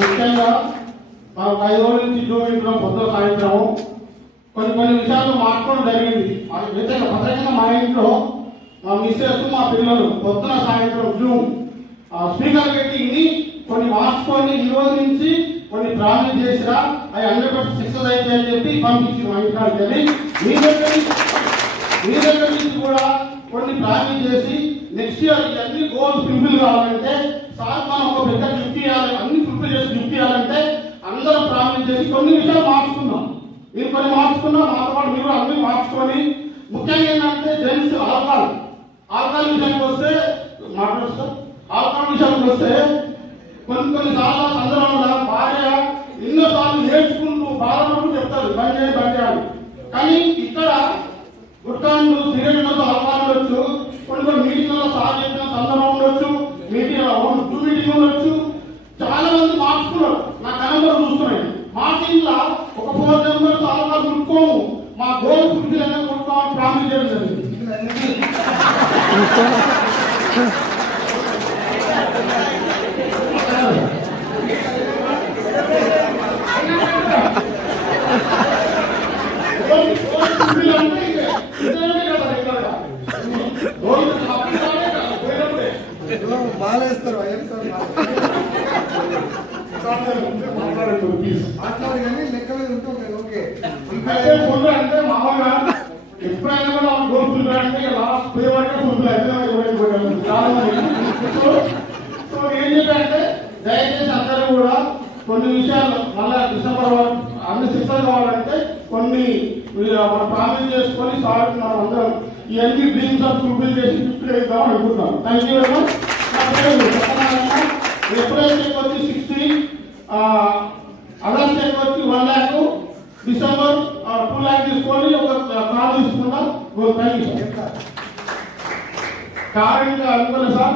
ముఖ్యంగా మనం 5 రోజుల నుంచి జూమ్ ఇంట్లో పొద్దున సాయంత్రం కొన్ని విషయాలు మార్చుకోవడం జరిగింది. ప్రత్యేకంగా మా ఇంట్లో మా మిస్సెస్ మా పిల్లలు పొద్దున సాయంత్రం జూమ్ స్పీకర్ పెట్టి ఇన్ని కొన్ని మార్చుకొని ఈ రోజు నుంచి కొన్ని ప్రామిస్ చేసిరా అవి 100% సక్సెస్ అయితే అని చెప్పి పంపించి మా ఇంటికి మీ దగ్గర నుంచి కూడా కొన్ని ప్రామిస్ చేసి నెక్స్ట్ ఇయర్ ఇవన్నీ గోల్స్ ఫుల్ఫిల్ కావాలంటే సార్ మనం ఒక పెద్ద గిఫ్ట్ ఇవ్వాలి, అన్ని ఫుల్ఫిల్ చేసి గిఫ్ట్ ఇవ్వాలంటే అందరం ప్రామిస్ చేసి కొన్ని విషయాలు మార్చుకుందాం. మీరు కొన్ని మార్చుకున్నా మాతో పాటు మీరు అన్ని మార్చుకొని ముఖ్యంగా ఏంటంటే జెంట్స్ ఆల్కహాల్ విషయానికి వస్తే మాట్లాడుతాం. ఆల్కహాల్ విషయానికి వస్తే కొన్ని సార్లు సందర్భంలో భార్య ఎన్నోసార్లు నేర్చుకుంటూ బాధపడుతూ చెప్తారు బంద్ చేయాలి. కానీ ఇక్కడ గుట్టాలు సిగరెట్లతో ఆల్కహాల్ ఉండొచ్చు, కొన్ని మీటింగ్లలో సార్ చెప్పిన సందర్భం ఉండొచ్చు, మీటింగ్ ఉండొచ్చు. చాలా మంది మార్చుకున్నారు. నా కనంలో చూస్తున్నాయి మార్కింగ్ లా ఒక 4 మెంబర్స్ ఆల్కహాల్ కొనుక్కోము, మా గోల్ ఫుల్ఫిల్ అయినా కొనుక్కోవాలని ప్రామిస్ చేయడం జరిగింది. మాలేస్తారు మాట్లాడు కానీ లెక్క మీద ఉంటుంది. ఓకే అంటే మామూలుగా ఎప్పుడైనా కూడా గోల్ ఫుల్ అంటే లాస్ట్ పే వరకే ఫుల్ సో ఏం చెప్పంటే దయచేసి అందరూ కూడా కొన్ని విషయాలు మళ్ళా డిసెంబర్ అన్ని సిద్ధం కావాలంటే కొన్ని మనం ప్రామిస్ చేసుకొని సార్ మనం అందరం ఇవన్నీ డ్రీమ్స్ ఫుల్ఫిల్ చేసి గిఫ్ట్ ఇద్దామని అనుకుంటున్నాం. Thank you very much. April వచ్చి 60, ఆగస్ట్ వచ్చి 1 lakh, డిసెంబర్ 2 lakh తీసుకొని ఒక కార్ తీసుకున్నాం. Thank you sir. కార్ ఇంకా అనుకున్న సార్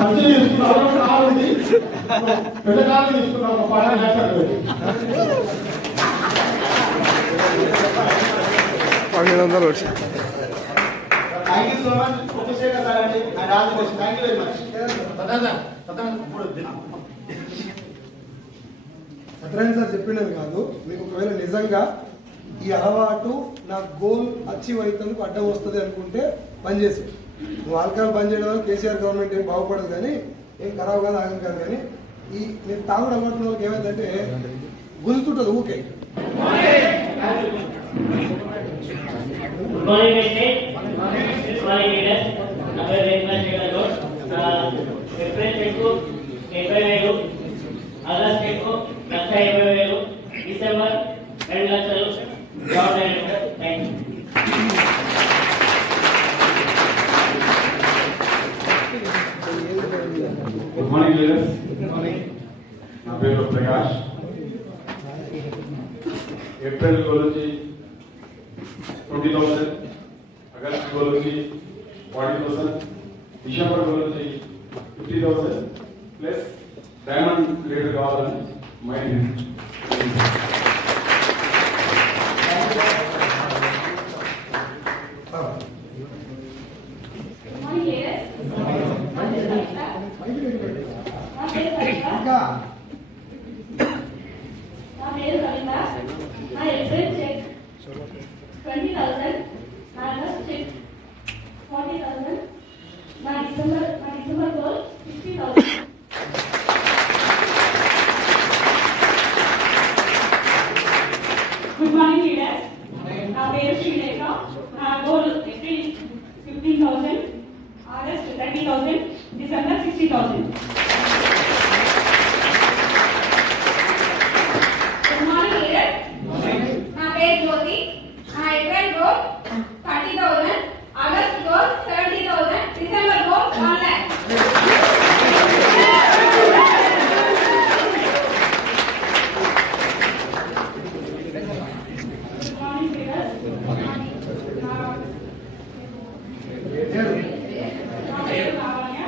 మంచిగా తీసుకున్నాం. కార్ ఉంది, పెద్ద కార్ తీసుకున్నాం. ఒక 5 lakhs. Thank you so much, Professor Kasarani, and all the best. Thank you very much. Satyanarayana sir చెప్పినది కాదు, మీకు ఒకవేళ నిజంగా ఈ అలవాటు నా గోల్ అచీవ్ అవుతుందుకు అడ్డం వస్తుంది అనుకుంటే పనిచేసి నువ్వు ఆల్కహాల్ బంద్ చేయడం వల్ల కేసీఆర్ గవర్నమెంట్ ఏం బాగుపడదు, కానీ ఏం ఖరాబ్ కాదు ఆగం కాదు. కానీ ఈ మీరు తాగుడు అలవాటు వాళ్ళకి ఏమైందంటే గుంజుతుంటుంది ఊకే. Good morning, Good morning, leaders. Our request is April check, April August check, April, December, 2 lakhs. Job director. Thank you. Good morning, leaders. Good morning. నా పేరు ప్రకాష్. ఏప్రిల్ గురించి 20,000, అగస్ట్ గురించి 40,000, డిసెంబర్ గురించి 50,000 ప్లస్ డైమండ్ లీడర్ కావాలని mind. Good morning, leaders. నా పేరు శ్రీలేఖ. నా goal April 15,000, August 30,000, December 60,000. Good morning, leaders. నా పేరు జ్యోతి. నా April goal 30,000, August goal 70,000, December goal 1 lakh. నా పేరు లావణ్య.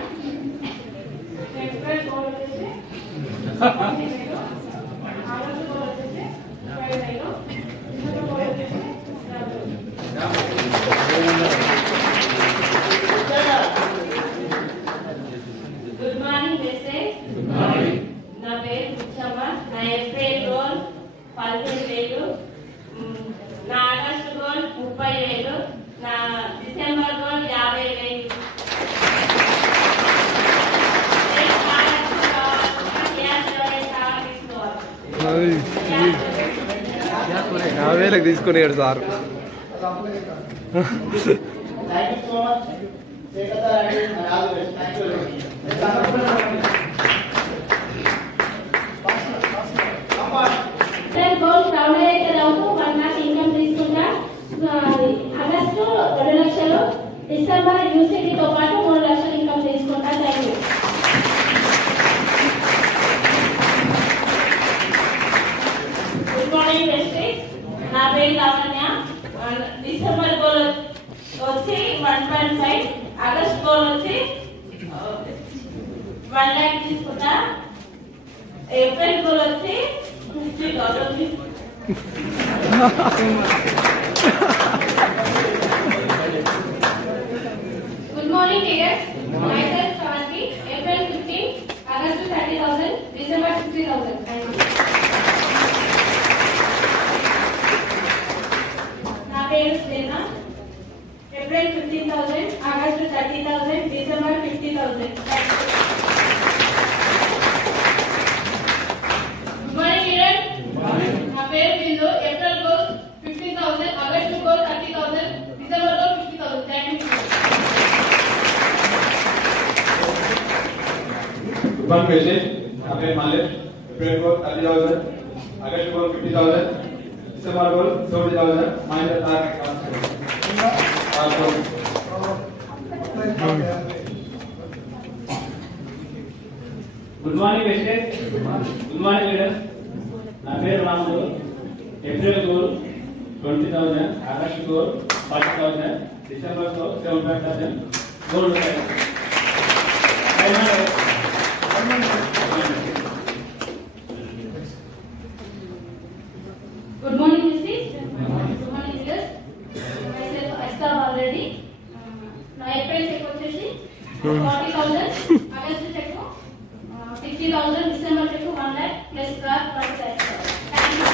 వేలకు తీసుకునేడు sir. Thank you so much. Shekhar sir and all the best. Thank you very much. Gold round అయితే round 1 lock income తీసుకుంటా. August 2 లక్షలు, December యూసీడీతో పాటు 3 లక్షలు ఇన్కమ్ తీసుకుంటా. Thank you. Good morning district. నా పేరు లావణ్య. డిసెంబర్ గోల్ వచ్చి 1.5, ఆగస్ట్ గోల్ వచ్చి 1 లాక్ తీసుకుంటా. ఏప్రిల్ గోల్ వచ్చి 50,000. Good morning, leaders. Myself, Shanti. April 15, August 30,000, December 60,000. నా పేరు Sreena. April 15,000, August 30,000, December 50,000. Good morning, leaders. నా పేరు Bindu. April goal 15,000, August goal 30,000, December goal 50,000. Thank you. Good morning, patient. నా పేరు Mallesh. April goal 30,000, August goal 50,000, December goal 70,000. మా ఇంట్లో target good morning patient. Good morning leaders. నా పేరు Ramudu. April goal 20,000, August goal 40,000, December goal 75,000. Goal Good morning, Mrs. Good morning, leaders. Myself, Aishta already. నా April check వచ్చేసి 40,000, August check 60,000, December check 1 lakh plus car 1 lakh. Thank you.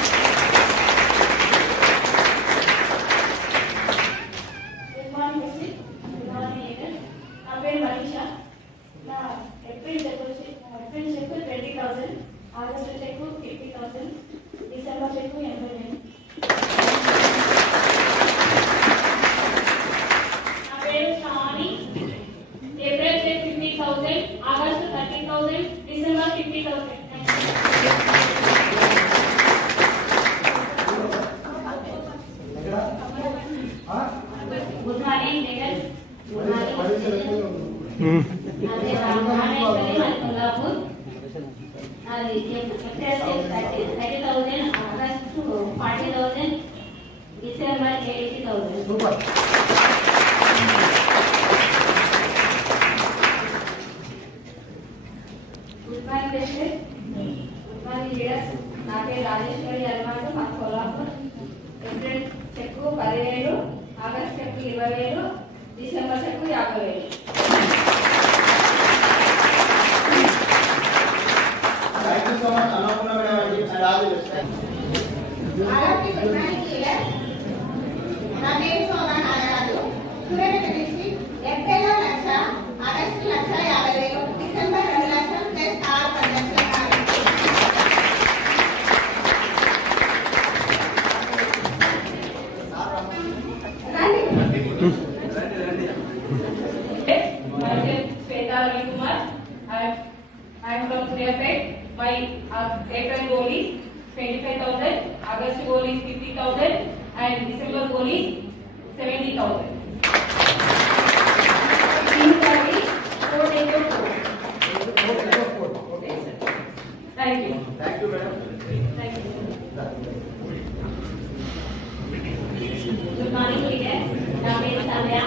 Good morning mister. Good morning leader. నా పేరు మనీషా. నా April check 20,000, August check 50,000, December check 80,000. నా పేరు Sravani. April check 50,000, August 30,000, December 50,000. Good morning leader. Good morning. అదే రామేశ్వరి మల్లాపూర్. అది April 30,000, August 40,000, December 80,000. Super. Good morning patient. Good morning leaders. నా పేరు రాజేశ్వరి అన్నమాట. మా Kollapur. April check 10,000, August check 20,000, December check 50,000. Thank you so much, Annapurna madam and all the best. RRP good morning leaders. నా పేరు Sona Nagaraju. Suryapet district. April 1,00,000, August 1,50,000, December 2 లక్షలు plus are 10 లక్షలు. Myself, Shweta Ravi Kumar. I am from Suryapet. My April goal is 25,000, August goal is 50,000, and December goal is 70,000. Thank you. Thank you, madam. Thank you. Good morning leader. నా పేరు Sandhya.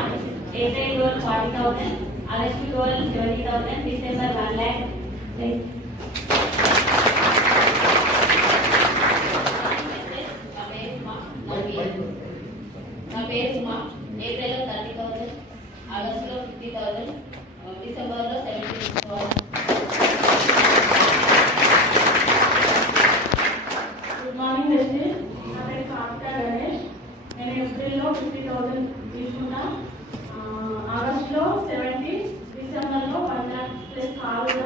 April goal 40,000, August goal 70,000, December 1 lakh. నా పేరు సుమా. ఏప్రిల్లో 30,000, ఆగస్టులో 50,000, డిసెంబర్లో 70,000. Good morning అండి. నా పేరు కాంతా గణేష్. నేను ఏప్రిల్లో 50,000 తీసుకున్నా. ఆగస్టులో 70, డిసెంబర్లో 1 lakh ప్లస్ కారు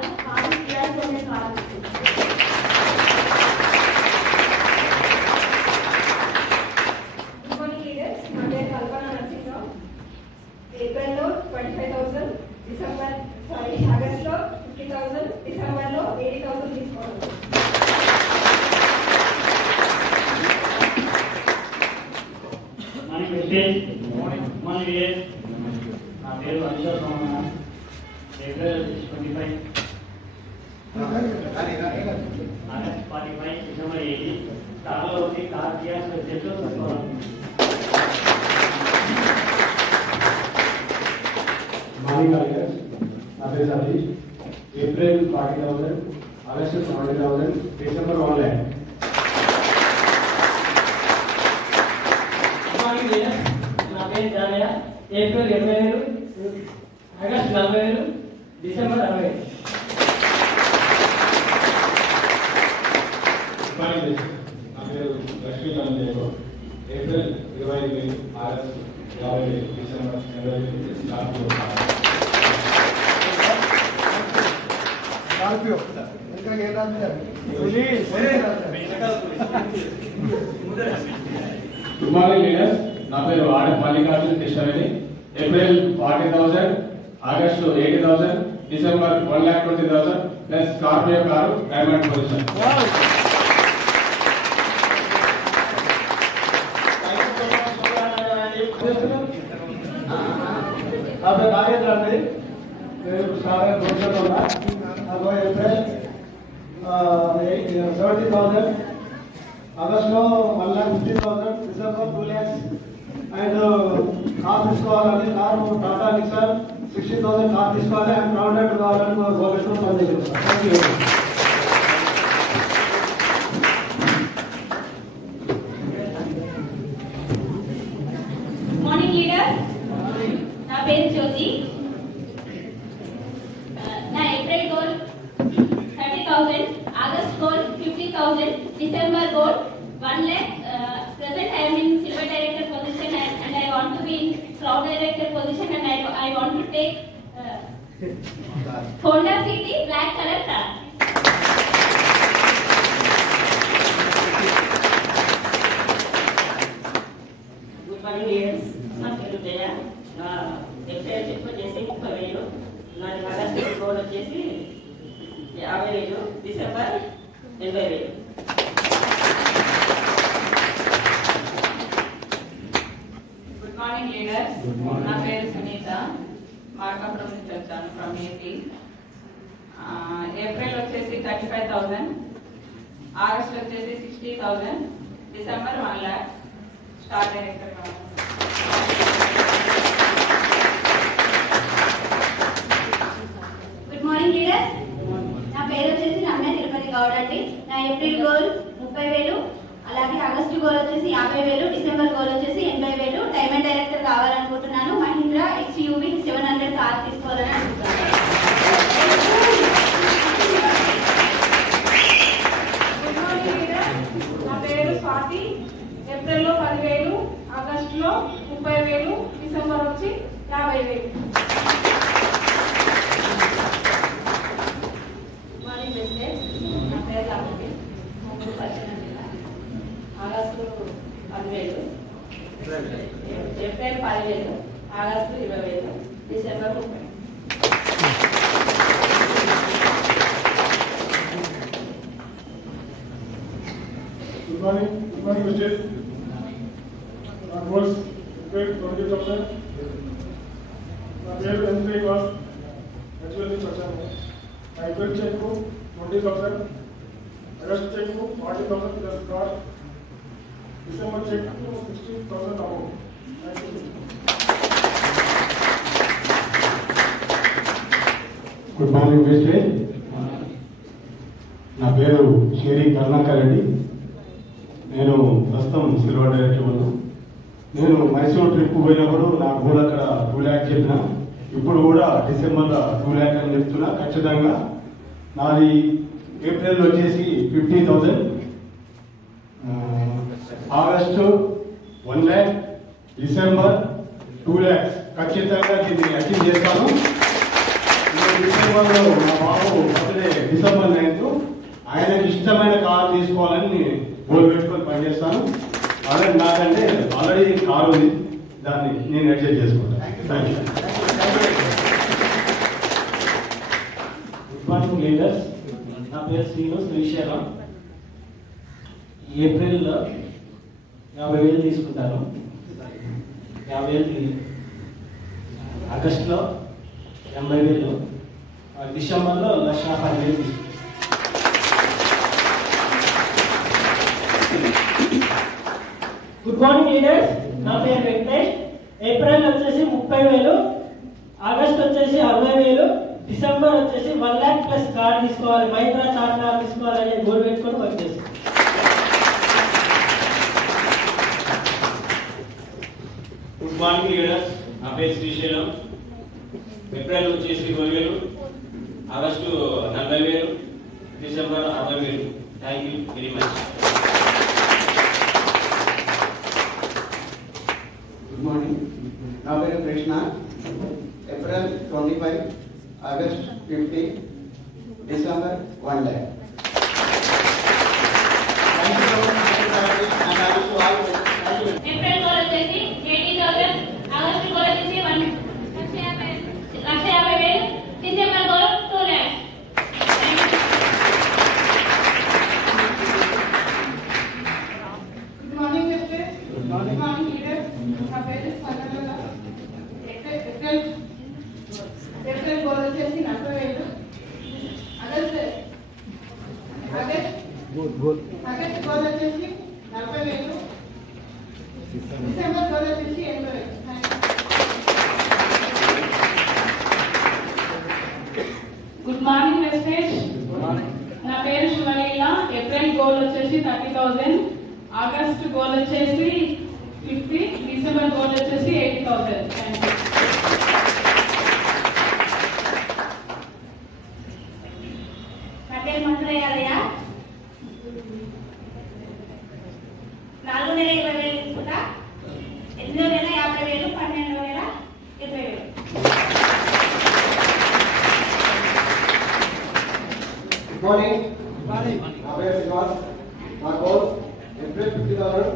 ఏప్రిల్లో 25,000, ఆగస్టులో 50,000, డిసెంబర్లో 80,000 తీసుకోవాలి. నా పేరు Anil Somnath. April 25, August 45, December 80. కార్లో వచ్చి కార్ గ్యాస్ చెట్లు మార్నింగ్ కాలేజ్. నా పేరు Satish. April 40,000, August 70,000, December 1 lakh. నా పేరు జానయ్య. April 20,000, August 40,000, December 60,000. నా పేరు Lakshmikant Dev. April 25,000, August 50,000, December 80,000, Scorpio ఇంకా ఏం రాదు. Good morning leaders. నా పేరు RF Mallikarjuna Krishnaveni. April 40,000, August 80,000, December 1,20,000 plus Scorpio car diamond position. నా పేరు నాగేంద్ర అండి. నేను సాగర్ భోజనంలో ఉన్నా. నాకు ఏప్రిల్ 70,000, ఆగస్టులో 1,50,000, డిసెంబర్ 2 lakhs. అండ్ కార్ తీసుకోవాలని, కారు టాటా నిక్సాన్ 60,000 కార్ తీసుకోవాలి. అండ్ ప్రౌడెడ్ కావాలని గవర్నమెంట్ పనిచేసాను sir. Thank you. Morning leader. నా పేరు జ్యోతి. నా April goal 30,000, August goal 50,000, December goal 1 lakh. Present I am in silver director position and I want to be in proud director position and I want to take Honda City black color car. Good morning leaders. నా పేరు జయ. నా FIR check వచ్చేసి 30,000. నాది August goal వచ్చేసి 50,000, December 80,000. Good morning leaders. నా పేరు సునీత. మార్కాపురం నుంచి వచ్చాను ఫ్రమ్ ఏపీ. ఏప్రిల్ వచ్చేసి 35,000, ఆగస్ట్ వచ్చేసి 60,000, డిసెంబర్ 1 lakh. స్టార్ డైరెక్టర్ కావాలి. Good morning leaders. నా పేరు వచ్చేసి రమ్య తిరుపతి గౌడ్ అండి. నా ఏప్రిల్ గోల్ 30,000, అలాగే ఆగస్టు గోల్ వచ్చేసి 50,000, డిసెంబర్ గోల్ వచ్చేసి 80,000. డైమండ్ డైరెక్టర్ కావాలనుకుంటున్నాను. మహీంద్రా XUV 700 కార్ తీసుకోవాలని అనుకుంటున్నాను. Good morning leader. నా పేరు స్వాతి. ఏప్రిల్లో 10,000, ఆగస్టులో 30,000, డిసెంబర్ వచ్చి 50,000. Morning business. నా పేరు రామతి. ముందు పశ్చిమ జిల్లా. August 10,000, April 10,000, August 20,000, December 30,000. Good morning Vijay. నా గోల్స్ ఏప్రిల్ 20,000. నా పేరు ఎన్ శ్రీనివాస్. యాక్చువల్లీ వచ్చాను. నా April check 20,000, August check 40,000 plus car, December check 60,000 amount. Thank you. Good morning Vijay. నా పేరు షేరి కరుణాకర్ రెడ్డి. నేను ప్రస్తుతం సిల్వర్ డైరెక్టర్ ఉన్నాను. నేను మైసూర్ ట్రిప్ పోయినప్పుడు నా గోల్ అక్కడ 2 lakh చెప్పిన. ఇప్పుడు కూడా డిసెంబర్లో 2 lakh అని చెప్తున్నా ఖచ్చితంగా. నాది ఏప్రిల్ వచ్చేసి 50,000, ఆగస్టు 1 lakh, డిసెంబర్ 2 lakhs. ఖచ్చితంగా దీన్ని అచీవ్ చేస్తాను. డిసెంబర్లో మా బాబు బర్త్డే డిసెంబర్ 9th. ఆయనకి ఇష్టమైన కార్ తీసుకోవాలని గోల్ పెట్టుకొని పనిచేస్తాను. అలాగే నాకంటే ఆల్రెడీ కారు ఉంది, దాన్ని నేను అడ్జస్ట్ చేసుకుంటాను. Thank you. మార్నింగ్ లీడర్స్, నా పేరు శ్రీశైలం. ఏప్రిల్లో 50,000 తీసుకుంటాను. 50,000 ఆగస్టులో 80,000, డిసెంబర్లో 1,10,000 తీసుకుంటాను. గుడ్ మార్నింగ్ లీడర్స్, నా పేరు వెంకటేష్. ఏప్రిల్ వచ్చేసి 30,000, ఆగస్ట్ వచ్చేసి 60,000, డిసెంబర్ వచ్చేసి 1 lakh ప్లస్ కార్ తీసుకోవాలి, మహీంద్రా టాటా తీసుకోవాలని గోల్ పెట్టుకొని వర్క్ చేస్తాం. గుడ్ మార్నింగ్ లీడర్స్, నా పేరు శ్రీశైలం. ఏప్రిల్ వచ్చేసి 20,000, August 40,000, December 60,000. Thank you very much. Good morning, నా పేరు Krishna. April 25, August 50, December 1 lakh. April goal వచ్చేసి 80,000, ఆగస్ట్ గోల్ వచ్చేసి 1,50,000, December goal 2 lakhs. Good morning mister. Good morning leader. నా పేరు స్పందన. ఏప్రిల్ గోల్ వచ్చేసి 40,000, ఆగస్ట్ గోల్ వచ్చేసి 40,000, డిసెంబర్ గోల్ వచ్చేసి 80,000. Good morning Vestige. నా పేరు శివలీల. ఏప్రిల్ గోల్ వచ్చేసి 30,000, ఆగస్ట్ గోల్ వచ్చేసి 50, డిసెంబర్ గోల్ వచ్చేసి 80,000. నా పేరు మంత్రయ్య. 4 నెలల 20,000 తీసుకుంటా, 8 నెలల 50,000, 12 నెలల 20,000. Good morning. నా పేరు శ్రీనివాస్. నా goal April 50,000,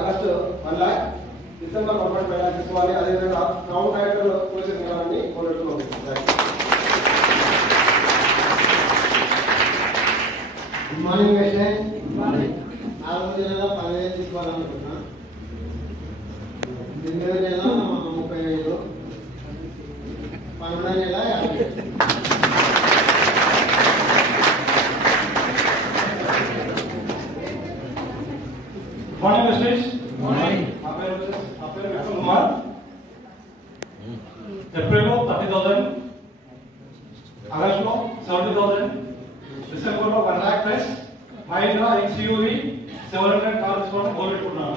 August 1 lakh, December 1.5 lakh తీసుకోవాలి. అదేవిధంగా క్రౌన్ డైరెక్టర్ కోచింగ్ ఇవ్వాలని కోరుతున్నాను. Good morning wastage. 4 నెలల 10,000 తీసుకోవాలనుకుంటున్నా. 8 నెలల 30,000, 12 నెలల 50,000. Morning Vestige. నా పేరు విక్రమ్ కుమార్. ఏప్రిల్లో 30,000, ఆగస్టులో 70,000, డిసెంబర్లో 1 lakh plus Mahindra XUV 700 car తీసుకోవడం గోల్ పెట్టుకున్నాను.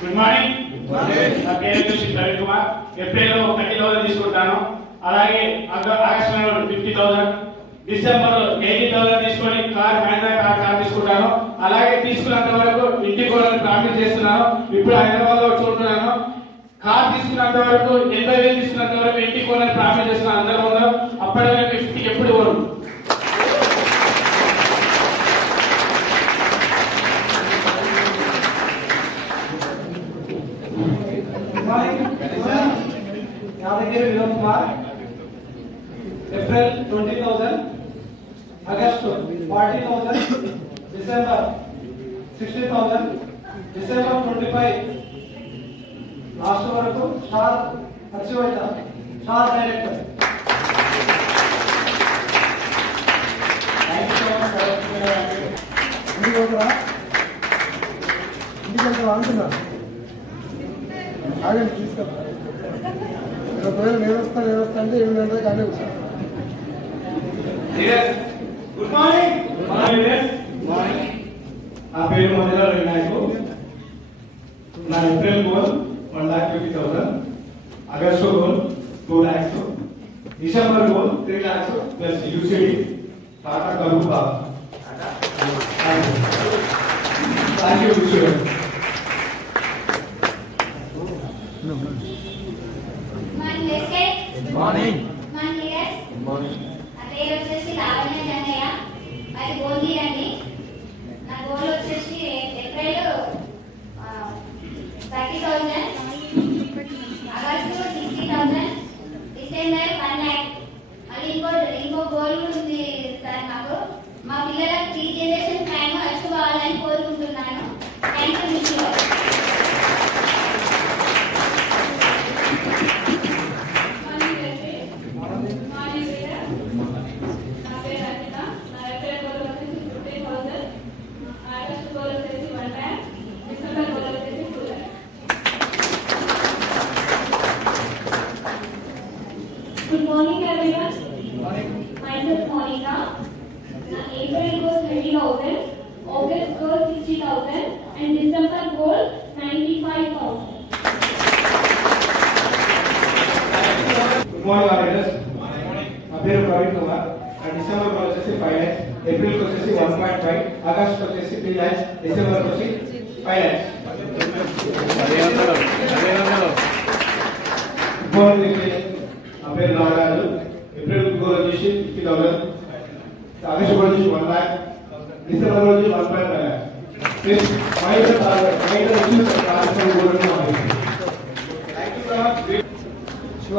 Good morning. నా పేరు వచ్చేసి ప్రవీణ్ కుమార్. ఏప్రిల్లో 30,000 తీసుకుంటాను. అలాగే ఆగస్టులో 50,000, డిసెంబర్ 80,000 తీసుకొని మహీంద్రా కార్ తీసుకుంటాను. అలాగే తీసుకున్నంత వరకు ఇంటికి కూడా ప్రామిస్ చేస్తున్నాను. ఇప్పుడు హైదరాబాద్ లో చూస్తున్నాను. కార్ తీసుకున్నంత వరకు 80,000 తీసుకున్నంత వరకు ఇంటికి కూడా ప్రామిస్ చేస్తున్నాను. అందరూ ముందు అప్పటి వరకు 50 ఎప్పుడు కొను. Yadagiri Vinod Kumar. April 20,000, August 40,000, December 60,000, December 25 last వరకు స్టార్ అచ్చివైత, స్టార్ డైరెక్టర్. ఇంటికి అంటున్నా ఆగండి తీసుకెళ్తా. ఒకవేళ నేను వస్తా అంటే 8 గంటలకు కానీ వస్తాను. Good morning. నా పేరు మధుర వినాయకు. నా April goal 1,50,000, August goal 2 lakhs, December goal 3 lakhs plus యూసిడి టాటా కరుపా. Thank you. మార్నింగ్. నా పేరు వచ్చేసి లావణ్య జనయ్య. అది బోందీ అండి. నా గోల్ వచ్చేసి April 30,000, 80,000 and December goal 95,000. Good morning, our leaders. నా పేరు ప్రవీణ్ కుమార్. డిసెంబర్ వచ్చేసి 5 lakhs, ఏప్రిల్ వచ్చేసి 1.5, ఆగస్ట్ వచ్చేసి 3 lakhs, డిసెంబర్ వచ్చి 5 lakhs. నా పేరు నాగరాజు. ఏప్రిల్ గోల్ వచ్చేసి 50,000, ఆగస్ట్ గోల్ వచ్చి 1 lakh, డిసెంబర్ వచ్చి 1.5 lakhs. శివ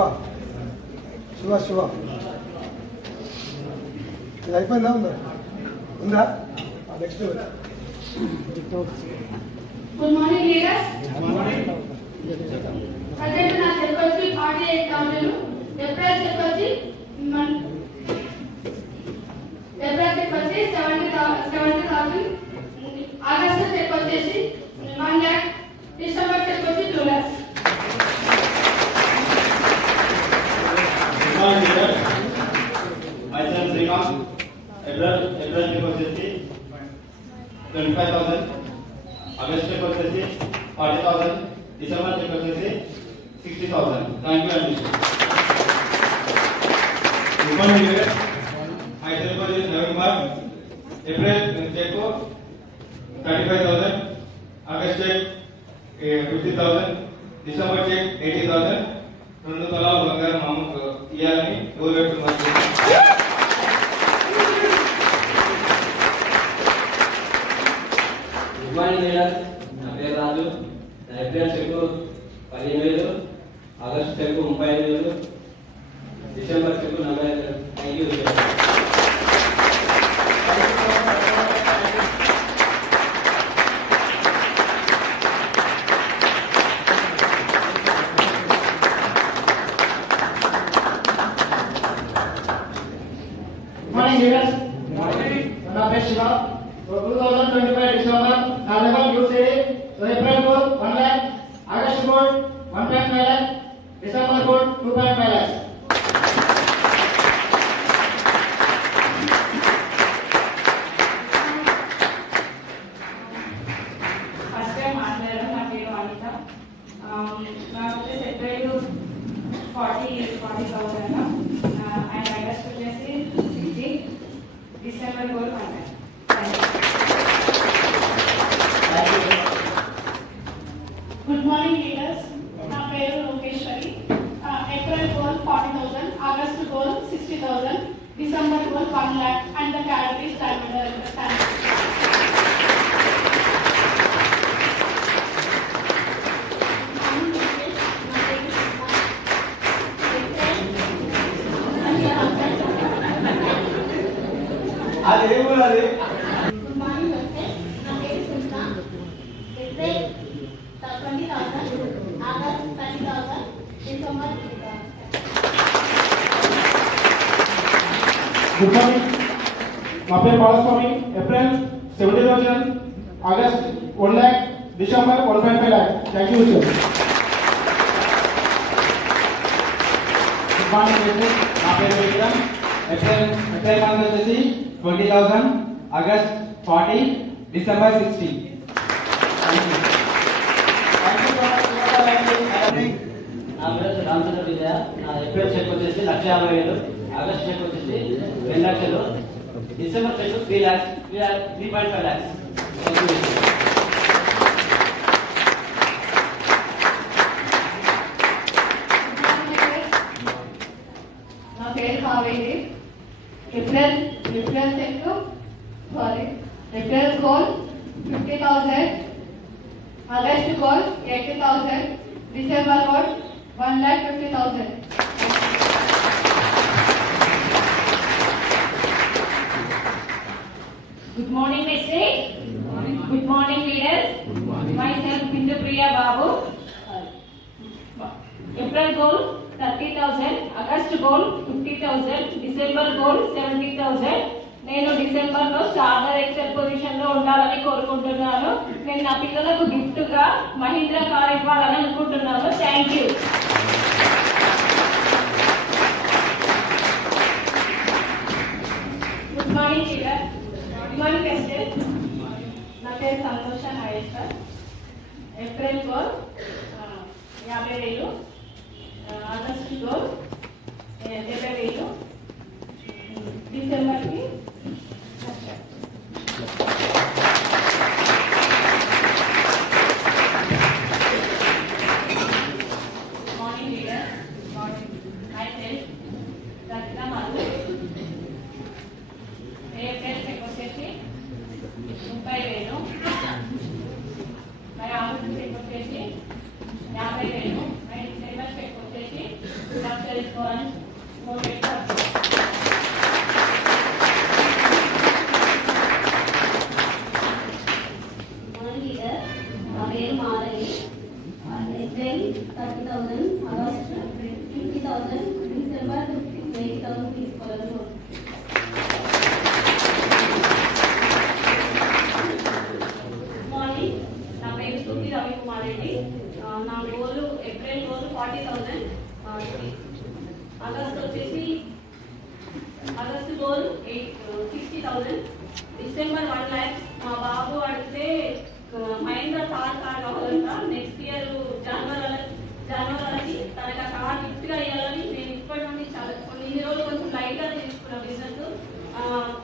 ఇది అయిపోయిందా ఉందా next Good morning, leaders. Present na check వచ్చి 48,000, April check వచ్చి 70,000, August check వచ్చేసి 1 lakh, December check వచ్చి 2 lakhs. myself Srikanth. April check వచ్చేసి 25,000, August check వచ్చేసి 40,000, December check వచ్చేసి 60,000. Thank you and Good morning, leaders. Myself is Ravi Kumar. April check 35,000, August check 50,000, December check 80,000. 2 తలాలు బంగారం మామూలు ఇవ్వాలని goal పెట్టుకున్నారు. Good morning leader. నా పేరు రాజు. నా April check 15,000, August check 35,000, December check 40,000. Thank you. Morning, leaders. నా పేరు శివ. 2025 December నా level UC. April goal 1 lakh, August goal 1.5 lakh, December goal 2.5 lakhs. First time మాట్లాడడం. నా పేరు అనిత. నాకు వచ్చేసి ఏప్రిల్ 40,000 అండ్ ఆగస్ట్ వచ్చేసి 60, December goal 1 lakh. Good morning, leaders. నా పేరు Lokeshwari. April goal 40,000, August goal 60,000, December goal 1 lakh and the category diamond director. Thank you. అది ఏమో అది Good morning, doctor. నా పేరు Sushma. April 20,000, August 30,000, December 3,000. Good morning. నా పేరు Balaswamy. April 70,000, August 1 lakh, December 1.5 lakh. Thank you sir. Good morning teacher. నా పేరు Vikram. April month వచ్చేసి 20,000, ఆగస్ట్ 40, డిసెంబర్ 60. నా పేరు రామచంద్ర విజయ. నా ఏప్రిల్ చెక్ వచ్చేసి 1,50,000, ఆగస్ట్ చెక్ వచ్చేసి 2 లక్షలు, డిసెంబర్ చెక్ 3 lakhs, 3.5 lakhs. నా పేరు Kaveri. April goal 50,000, August goal 80,000, December goal 1,50,000. Good morning, message. Good morning, leaders. Myself, Bindu Priya Babu. April goal 30,000, August goal 50,000, December goal 70,000. నేను December లో star XL position లో ఉండాలని కోరుకుంటున్నాను. నేను నా పిల్లలకు గిఫ్ట్ గా మహీంద్రా కార్ ఇవ్వాలని అనుకుంటున్నాను. Thank you. Good morning teacher. Good morning president. నా పేరు Santosha Nageshwar. April goal 50,000, August goal 70,000, డిసెంబర్కి 1,00,000. Morning leader, myself, Ratika Maru. April check వచ్చేసి 30,000, మరి ఆగస్టు చెక్ వచ్చేసి 50,000, మరి డిసెంబర్ చెక్ వచ్చేసి 1,00,000 తీసుకోవాలని మోటివేట్ చేస్తాను. లీడర్ నా పేరు మాధవి. ఏప్రిల్ 30,000, ఆగస్ట్ 50,000, డిసెంబర్ 80,000 తీసుకోవాలని. మార్నింగ్, నా పేరు శృతి రవికుమార్ రెడ్డి. నా గోలు ఏప్రిల్ గోలు 40,000, ఆగస్ట్ వచ్చేసి ఆగస్ట్ గోల్ 60,000, డిసెంబర్ 1,00,000. మా బాబు అడిగితే మహేంద్ర కార్ కావాలంట. నెక్స్ట్ ఇయర్ జనవరికి తనకు ఆ కార్ గిఫ్ట్గా ఇవ్వాలని నేను ఇప్పటి నుండి చాలా ఇన్ని రోజులు కొంచెం లైట్గా తీసుకున్నాను. బిజినెస్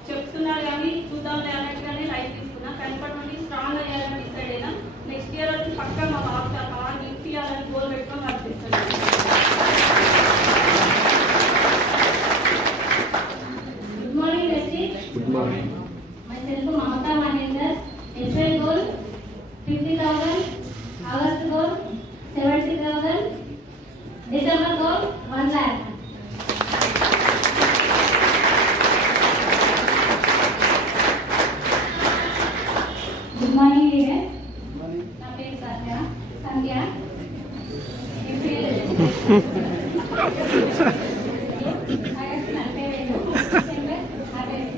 చెప్తున్నారు కానీ చూద్దాంలే అన్నట్టుగానే లైట్ తీసుకున్నా. కానీ ఇప్పటి నుండి స్ట్రాంగ్ అయ్యాలని డిసైడ్ అయినా. నెక్స్ట్ ఇయర్ వచ్చి పక్క మా బాబుకి ఆ కార్ గిఫ్ట్ ఇవ్వాలని గోల్ పెట్టుకొని వర్తిస్తున్నాను. గుడ్ మార్నింగ్ బెస్టీ. Good morning. myself Mamata Mahendra. April goal 50,000, August goal 70,000, December goal 1,00,000. Good morning leader. నా పేరు Sandhya. April August 40,000, December 60,000.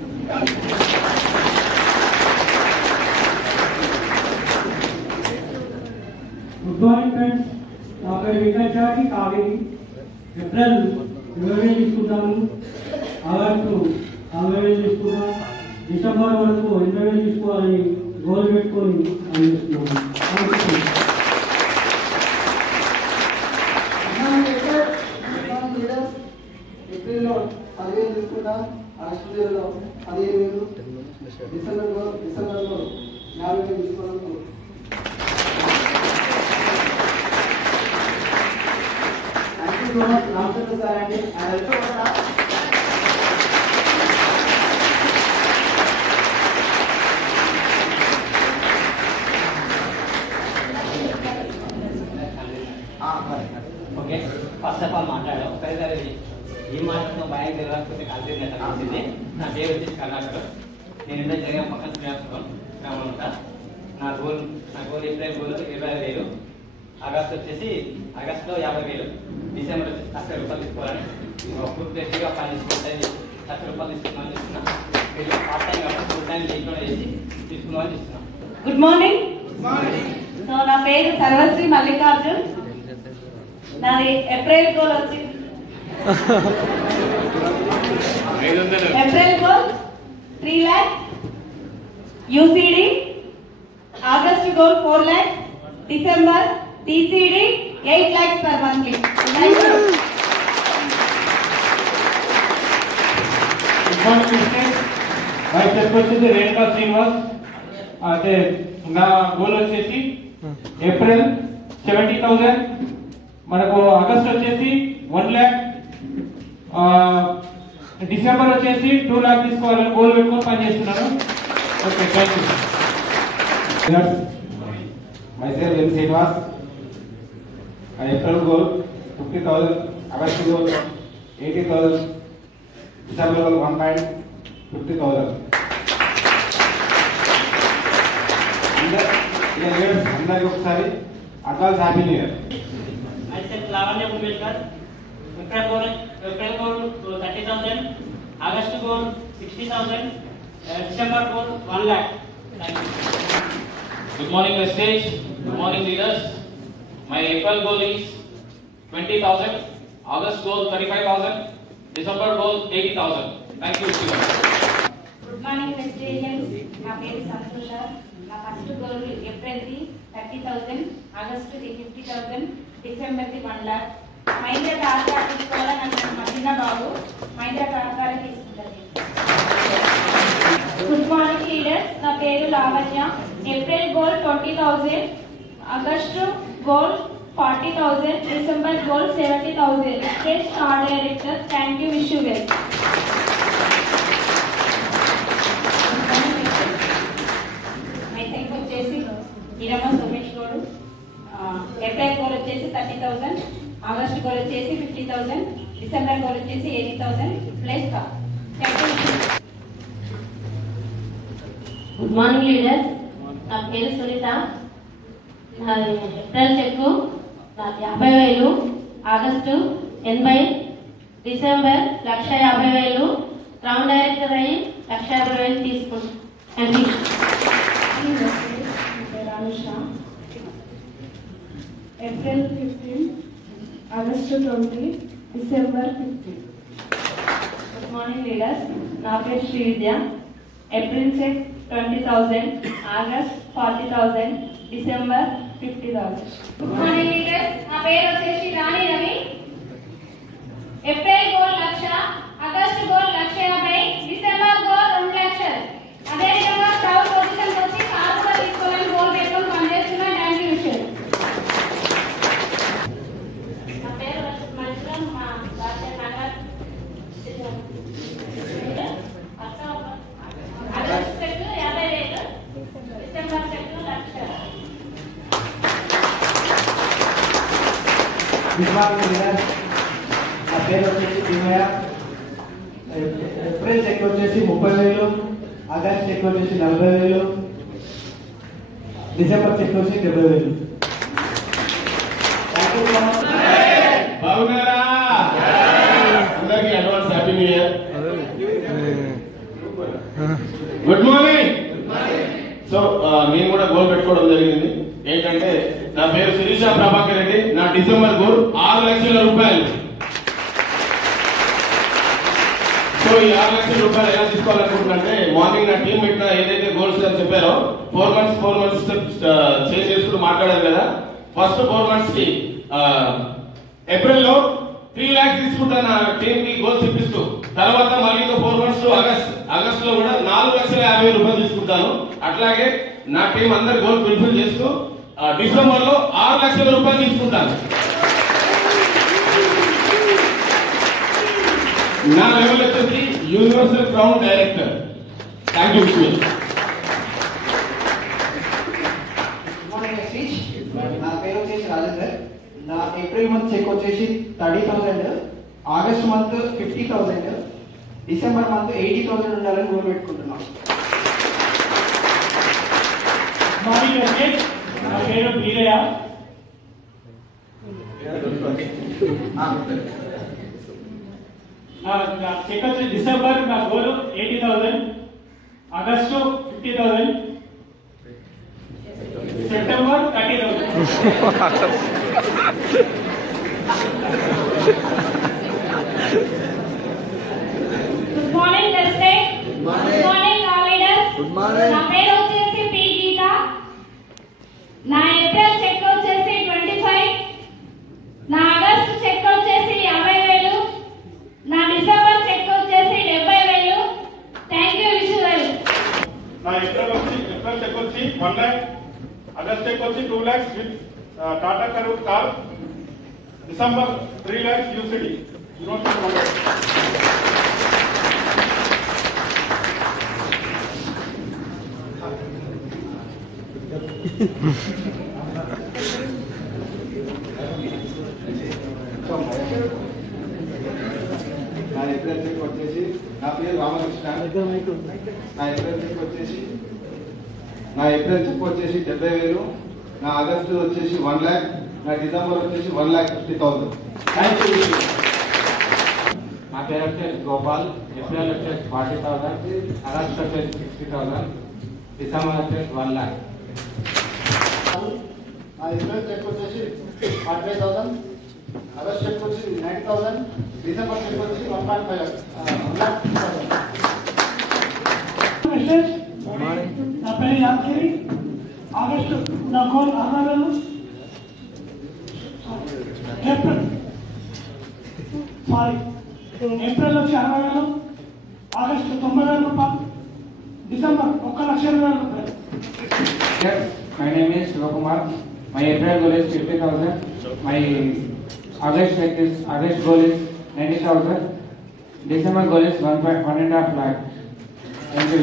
Good morning friends. నా పేరు వికాసాకి కావేరి. ఏప్రిల్ 20,000 తీసుకుంటాము, ఆగస్టు 40,000 తీసుకున్నాం, డిసెంబర్ వరకు 80,000 తీసుకోవాలని గోల్ పెట్టుకొని అందిస్తున్నాము. ఏప్రిల్లో 10,000 తీసుకుంటాం, ఆగస్టు నెలలో 15,000, డిసెంబర్లో 50,000 తీసుకోవడం. Thank you so much Ramachandra sir అండి. ఓకే, ఫస్ట్ ఆఫ్ ఆల్ మాట్లాడాం. ఒకసారి ఈ మాటతో భయం తెలియకపోతే కలిసినట్టు వచ్చింది. నా పేరు వచ్చేసి కర్ణాటక. నేను ఇంత జరిగిన పక్కన గ్రామం ఉంటా. నా గోల్ ఏప్రిల్ గోల్ 20,000, ఆగస్ట్ వచ్చేసి ఆగస్టులో 50,000, డిసెంబర్ వచ్చేసి 1,00,000 రూపాయలు తీసుకోవాలని పూర్తిగా పని తీసుకుంటే 1,00,000 రూపాయలు తీసుకున్నాను చూస్తున్నాను. పార్ట్ టైం కాబట్టి ఫుల్ టైం దీంట్లో చేసి తీసుకున్నామని చూస్తున్నాం. Good morning. సో నా పేరు సర్వశ్రీ మల్లికార్జున్. నాది ఏప్రిల్ గోల్ వచ్చి April goal 3 lakhs, UCD, August goal 4 lakhs, December టీసీడీ 8 lakhs per monthly. Thank you. Good morning friends. My self వచ్చేసి రేణుకా శ్రీనివాస్. అయితే నా గోల్ వచ్చేసి ఏప్రిల్ 70,000, మనకు ఆగస్ట్ వచ్చేసి 1,00,000, డిసెంబర్ వచ్చేసి 2 lakhs తీసుకోవాలని గోల్ పెట్టుకొని పనిచేస్తున్నాను. Okay, thank you. Myself M. Srinivas. April goal 50,000, August goal 80,000, December goal 1,50,000. అందరికి ఒకసారి advance happy new year. myself Lavanya Bhumekar. April goal 30,000, August goal 60,000, December goal 1,00,000. Thank you. Good morning, Prestige. Good morning, leaders. My April goal is 20,000, August goal 35,000, December goal 80,000. Thank you, Shiva. Good morning vegetarians. నా పేరు సంతోష. నా first goal ఏప్రిల్ది 30,000, ఆగస్టుది 50,000, డిసెంబర్ది 1 lakh. Mahindra Tata తీసుకోవాలని నాకు మా చిన్న బాబు మహీంద్రా టాటా తీసుకుంటాను. గుడ్ మార్నింగ్ లీడర్స్, నా పేరు Lavanya. April goal 20,000, August goal 40,000, December goal 70,000. Request star director, thank you, wish you well. Myself వచ్చేసి ఇరమ సుమేష్ గౌడ్. ఏప్రిల్ గోల్ వచ్చేసి 30,000, ఆగస్ట్ గోల్ వచ్చేసి 50,000, డిసెంబర్ గోల్ వచ్చేసి 80,000 ప్లస్ కా. గుడ్ మార్నింగ్ లీడర్స్, నా పేరు సునీత. నా ఏప్రిల్ చెక్కు నాకు 50,000, ఆగస్టు 80, డిసెంబర్ 1,50,000, క్రౌన్ డైరెక్టర్ అయ్యి 1,50,000 తీసుకుంటాను. April 15, August 20, December 15. Good morning leaders, నా పేరు Srividya. April check 20,000, August 40,000, December 50,000. Good morning leaders, నా పేరు వచ్చేసి Rani Ravi. April goal 1,00,000, August goal 1,50,000, December goal 2,00,000. అదేవిధంగా క్రౌడ్ పొజిషన్ వచ్చి కారు కూడా తీసుకోవాలని గోల్ పెట్టుకొని పనిచేస్తున్నా. థ్యాంక్ యూ విషయం. నా పేరు మంచిగా మా నగర్ August check 50,000, December check 1,00,000. Good morning leaders, నా పేరు వచ్చేసి భీమయ్య. ఏప్రిల్ చెక్ వచ్చేసి 30,000, ఆగస్ట్ చెక్ వచ్చేసి 40,000, డిసెంబర్ చెక్ వచ్చి 70,000. బాగున్నారా? అందరికీ advance happy new year. Good morning. So నేను కూడా గోల్ పెట్టుకోవడం జరిగింది. ఏంటంటే నా పేరు శిరీష ప్రభాకర్ రెడ్డి. నా డిసెంబర్ గోల్ 6 లక్షల రూపాయలు. సో ఈ 6 లక్షల రూపాయలు ఎలా తీసుకోవాలనుకుంటున్నానంటే, మార్నింగ్ నా టీం పెట్టిన ఏదైతే గోల్స్ అని చెప్పారో 4 months స్టెప్స్ చేంజ్ చేసుకుంటూ మాట్లాడారు కదా. ఫస్ట్ 4 months కి ఏప్రిల్ లో 3 lakhs తీసుకుంటా నా టీం కి గోల్స్ ఇప్పిస్తూ, తర్వాత మళ్ళీ 4 months టు ఆగస్ట్ లో కూడా 4,50,000 రూపాయలు తీసుకుంటాను. అట్లాగే నా టీం అందరు గోల్ ఫుల్ఫిల్ చేస్తూ డిసెంబర్ లో 6 లక్షల రూపాయలు తీసుకుంటాను. నా లెవెల్ వచ్చేసి universal crown director. Thank you. నా పేరు వచ్చేసి రాజేందర్. నా ఏప్రిల్ మంత్ చెక్ వచ్చేసి 30,000, ఆగస్ట్ మంత్ 50,000, డిసెంబర్ మంత్ 80,000 ఉండాలని గోల్ పెట్టుకుంటున్నాం. మార్నింగ్ వచ్చి నా పేరు వీరయ్య. నా చెక్ వచ్చి డిసెంబర్ నా goal 80,000, August 50,000, September 30,000. Good morning వెస్టే. Good morning all leaders. Good morning. నా పేరు వచ్చేసి పి గీత. నా ఏప్రిల్ చెక్ వచ్చేసి 25, నా ఆగస్ట్ చెక్ వచ్చేసి 50,000, నా డిసెంబర్ చెక్ వచ్చేసి 70,000. Thank you, wish you well. నా ఏప్రిల్ చెక్ వచ్చి 1 lakh, ఆగస్ట్ చెక్ వచ్చి 2 lakhs with Tata Karur car, December 3 lakhs UCD. నా ఏప్రిల్ చెక్ వచ్చేసి, నా పేరు రామకృష్ణ. నా ఏప్రిల్ చెక్ వచ్చేసి 70,000, నా ఆగస్టు వచ్చేసి 1 lakh, నా డిసెంబర్ వచ్చేసి 1,50,000. Thank you. నా పేరు వచ్చేసి గోపాల్. ఏప్రిల్ వచ్చేసి 40,000, ఆగస్ట్ వచ్చేసి 60,000, డిసెంబర్ వచ్చేసి 1 lakh. నా ఏప్రిల్ చెక్ వచ్చేసి 45,000, ఆగస్ట్ చెక్ వచ్చి 90,000, డిసెంబర్ చెక్ వచ్చి 1,50,000. నా పేరు యాదగిరి. ఆగస్టు నా గోల్ 60,000. ఏప్రిల్ వచ్చి 60,000, ఆగస్టు 90,000 రూపాయలు, డిసెంబర్ 1,00,000 రూపాయలు. Yes, my name is Shivakumar. My April goal is 50,000. My August goal is 90,000. December goal is 1.5 lakh. Thank you.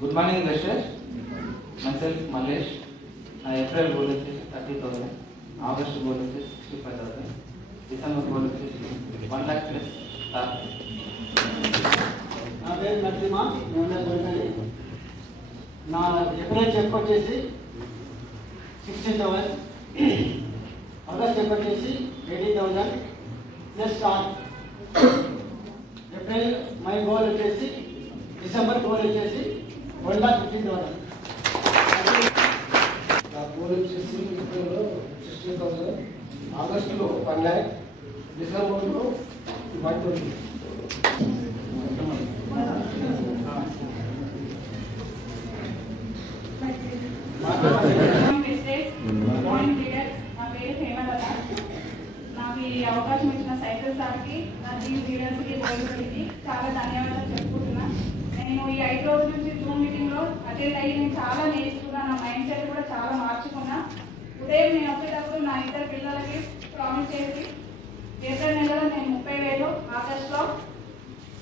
Good morning, investors. Myself, Malesh. My April goal is 30,000. August goal is 65,000. December goal is 1 lakh plus. నా పేరు నరసింహ, నా April check వచ్చేసి 60,000, August check వచ్చేసి 80,000 plus star. April May goal వచ్చేసి, December goal వచ్చేసి 1,50,000. నా goal వచ్చేసి ఏప్రిల్లో 60,000, ఆగస్టులో 1 lakh, డిసెంబర్లో 120. నా పేరు హేమలత. నాకు ఈ అవకాశం ఇచ్చిన సైకిల్ సార్కి, నా టీమ్ లీడర్స్కి, గోల్కి చాలా ధన్యవాదాలు చెప్పుకుంటున్నా. నేను ఈ 5 రోజుల నుంచి జూమ్ మీటింగ్లో అటెండ్ అయ్యి నేను చాలా నేర్చుకున్నా. నా మైండ్ సెట్ కూడా చాలా మార్చుకున్నా. ఉదయం నేను వచ్చేటప్పుడు నా 2 పిల్లలకి ప్రామిస్ చేసి ఏప్రిల్ నెలలో నేను 30,000, ఆగస్టులో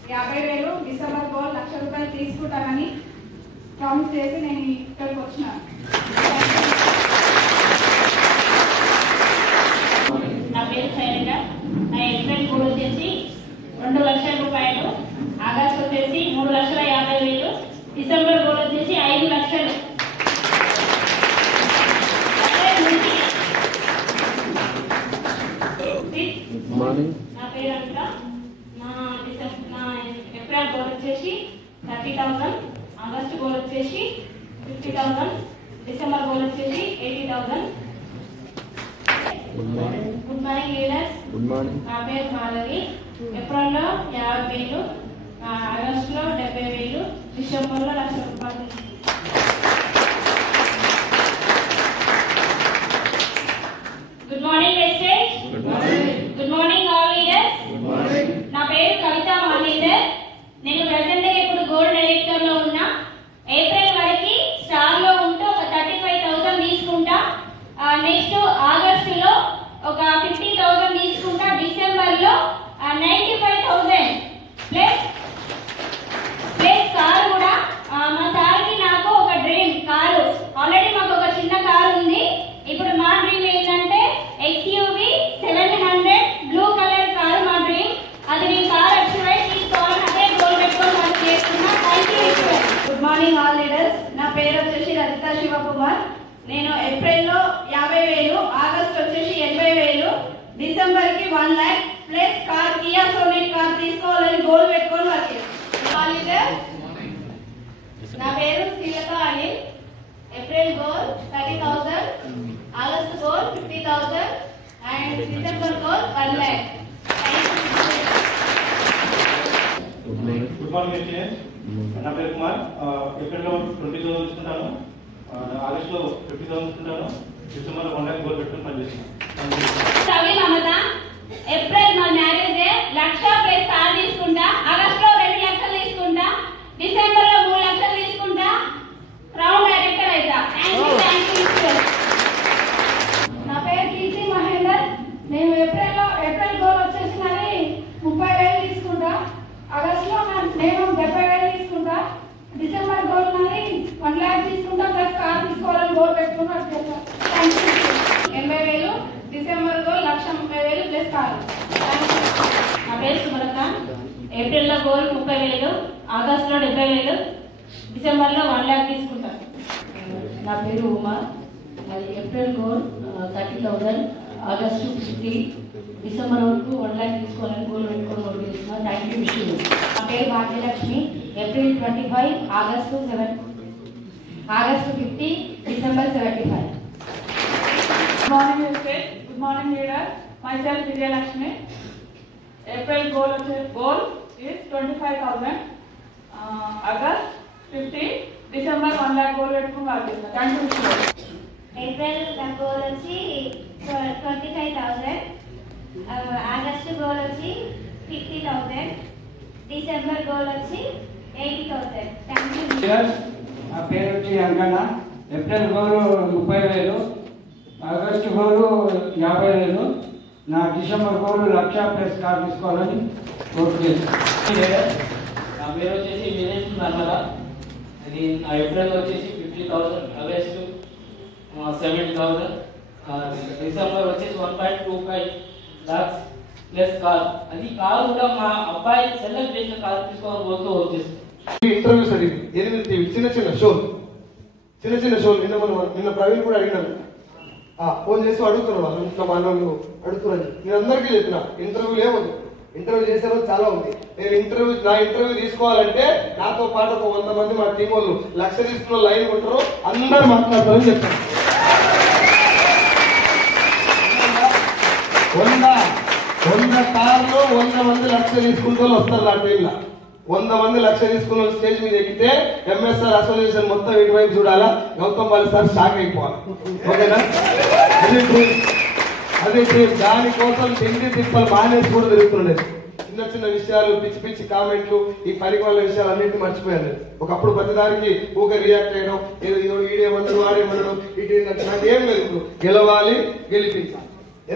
50,000, డిసెంబర్ గోల్ 1,00,000 రూపాయలు తీసుకుంటానని ప్రామిస్ చేసి నేను ఇక్కడికి వచ్చినాను. నా పేరు శైలజ. నా ఏప్రిల్ గోల్ వచ్చేసి 2,00,000 రూపాయలు, ఆగస్ట్ వచ్చేసి 3,50,000, డిసెంబర్ గోల్ వచ్చేసి 5,00,000. నా పేరు అంట. నా ఏప్రిల్ గోల్ వచ్చేసి 30,000, ఆగస్ట్ గోల్ వచ్చేసి 50,000, డిసెంబర్ గోల్ వచ్చేసి 80,000. Good morning leaders. నా పేరు మాధవి. ఏప్రిల్లో 50,000, ఆగస్టులో 70,000, డిసెంబర్లో 1,00,000 రూపాయలు. Good morning Vestige. Good morning all leaders. నా పేరు కవిత మహేందర్. నేను ప్రెసెంట్ ఇప్పుడు గోల్డ్ డైరెక్టర్ లో ఉన్నా. ఏప్రిల్ వరకు స్టార్ లో ఉంటూ ఒక 35,000 తీసుకుంటా. నెక్స్ట్ ఆగస్టులో ఒక 50,000 తీసుకుంటా. డిసెంబర్ లో 95,000 ప్లస్ కారు కూడా. మా సార్కి నాకు ఒక డ్రీమ్ కారు. ఆల్రెడీ మాకు ఒక చిన్న కారు ఉంది. ఇప్పుడు మా డ్రీమ్ ఏంటంటే XUV 700 బ్లూ కలర్ కారు మా డ్రీమ్. అది నేను కారు అచీవ్ తీసుకోవాలని అదే గోల్ పెట్టుకొని వర్క్ చేస్తున్నా. Thank you. Good morning all leaders. నా పేరు వచ్చేసి రజిత శివకుమార్. నేను ఏప్రిల్లో 50,000, ఆగస్ట్ వచ్చేసి 80,000, డిసెంబర్కి 1 lakh plus car Kia Sonet car తీసుకోవాలని గోల్ పెట్టుకొని వర్క్ చేస్తాను. నా పేరు Srilatha Anil. April goal 30,000, August goal 50,000 and December goal 1 lakh. Good morning నా పేరు కుమార్. ఏప్రిల్లో 20,000 తీసుకుంటాను, ఆగస్టులో 50,000 తీసుకుంటాను, డిసెంబర్లో 1 lakh గోల్ పెట్టుకుని పనిచేస్తున్నాను. రవి మమత. ఏప్రిల్ మా మ్యారేజ్ 1,00,000 ప్లస్ కార్ తీసుకుంటా. ఆగస్ట్ లో 2,00,000 తీసుకుంటా. డిసెంబర్ లో 3,00,000 తీసుకుంటా. రౌండ్ డైరెక్టర్ అవుతా. Thank you. నా పేరు కీర్తి మహేందర్. నేను ఏప్రిల్ గోల్ వచ్చేసి నాది 30,000 తీసుకుంటా. ఆగస్టులో నేను 70,000 తీసుకుంటా. డిసెంబర్ గోల్ నాది 1 lakh తీసుకుంటా ప్లస్ కార్ తీసుకోవాలని గోల్ పెట్టుకుని వర్క్ చేస్తాను. Thank you. 80,000, December goal 1,30,000 plus car. నా పేరు సుమలత. ఏప్రిల్లో గోల్ 30,000, ఆగస్టులో 70,000, డిసెంబర్లో 1 lakh తీసుకుంటాను. నా పేరు ఉమా. అది ఏప్రిల్ గోల్ 30,000, ఆగస్టు 50, డిసెంబర్ వరకు 1 lakh తీసుకోవాలని గోల్ పెట్టుకొని వర్క్ చేస్తున్నా. థ్యాంక్ యూ విషయం. నా పేరు Bhagyalakshmi. April 25, August 50, December 75. Good morning, State. Good morning, leader. Myself, Vijayalakshmi. April goal is 25,000. August 50, December 1 lakh goal పెట్టుకుని వర్క్ చేస్తాను. Thank you. ఏప్రిల్ నా గోల్ వచ్చి 25,000, ఆగస్టు గోల్ వచ్చి 50,000, డిసెంబర్ గోల్ వచ్చి 80,000. Thank you. నా పేరు వచ్చి అంకన్న. ఏప్రిల్ గోలు 30,000, ఆగస్టు గోలు 50,000, నా డిసెంబర్ గోలు 1,00,000 ప్లస్ కార్ తీసుకోవాలని కోర్టు చేస్తాను. నా పేరు వచ్చేసి వినేష్ నర్మదా. అది నా ఏప్రిల్ వచ్చేసి 50,000, ఆగస్టు 70,000, డిసెంబర్ వచ్చేసి 1.25 lakhs ప్లస్ కార్. అది కార్ కూడా మా అబ్బాయి సెలెక్ట్ చేసిన కార్ తీసుకోవాలి పోతూ వచ్చేసి ఇంటర్వ్యూస్ అడిగి 8 టీవీ చిన్న చిన్న షోలు నిన్న ప్రవీణ్ కూడా అడిగినాను. ఫోన్ చేసి అడుగుతున్నారు వాళ్ళు, ఇంట్లో మనోళ్ళు అడుగుతున్నారు. నేను అందరికీ చెప్పిన ఇంటర్వ్యూ లేవద్దు, ఇంటర్వ్యూ చేసే రోజు చాలా ఉంది. నేను నా ఇంటర్వ్యూ తీసుకోవాలంటే నాతో పాటు ఒక 100 మంది మా టీం వాళ్ళు 1,00,000 తీసుకున్న లైన్ ఉంటారు, అందరూ మాట్లాడతారని చెప్పాను. 100 కార్లు 100 మంది 1,00,000 తీసుకుంటూ వస్తారు. నా టైంలో 100 మంది 1,00,000 తీసుకున్న స్టేజ్ మీద ఎక్కితే ఎంఎస్ఆర్ అసోసియేషన్ మొత్తం ఇటువైపు చూడాలా, గౌతమ్ బాలి సార్ షాక్ అయిపోవాలి. ఓకేనా? అదే దానికోసం తిండి తిప్పలు మానేసి కూడా తిరుగుతుండేది. చిన్న చిన్న విషయాలు, పిచ్చి పిచ్చి కామెంట్లు, ఈ పరిపాలన విషయాలు అన్నింటినీ మర్చిపోయాను. ఒకప్పుడు ప్రతిదానికి ఊకే రియాక్ట్ చేయడం, ఏదో ఈడేమన్నాడు వాడేమన్నాడు ఇటు నాకు ఏం లేదు. ఇప్పుడు గెలవాలి, గెలిపించాలి.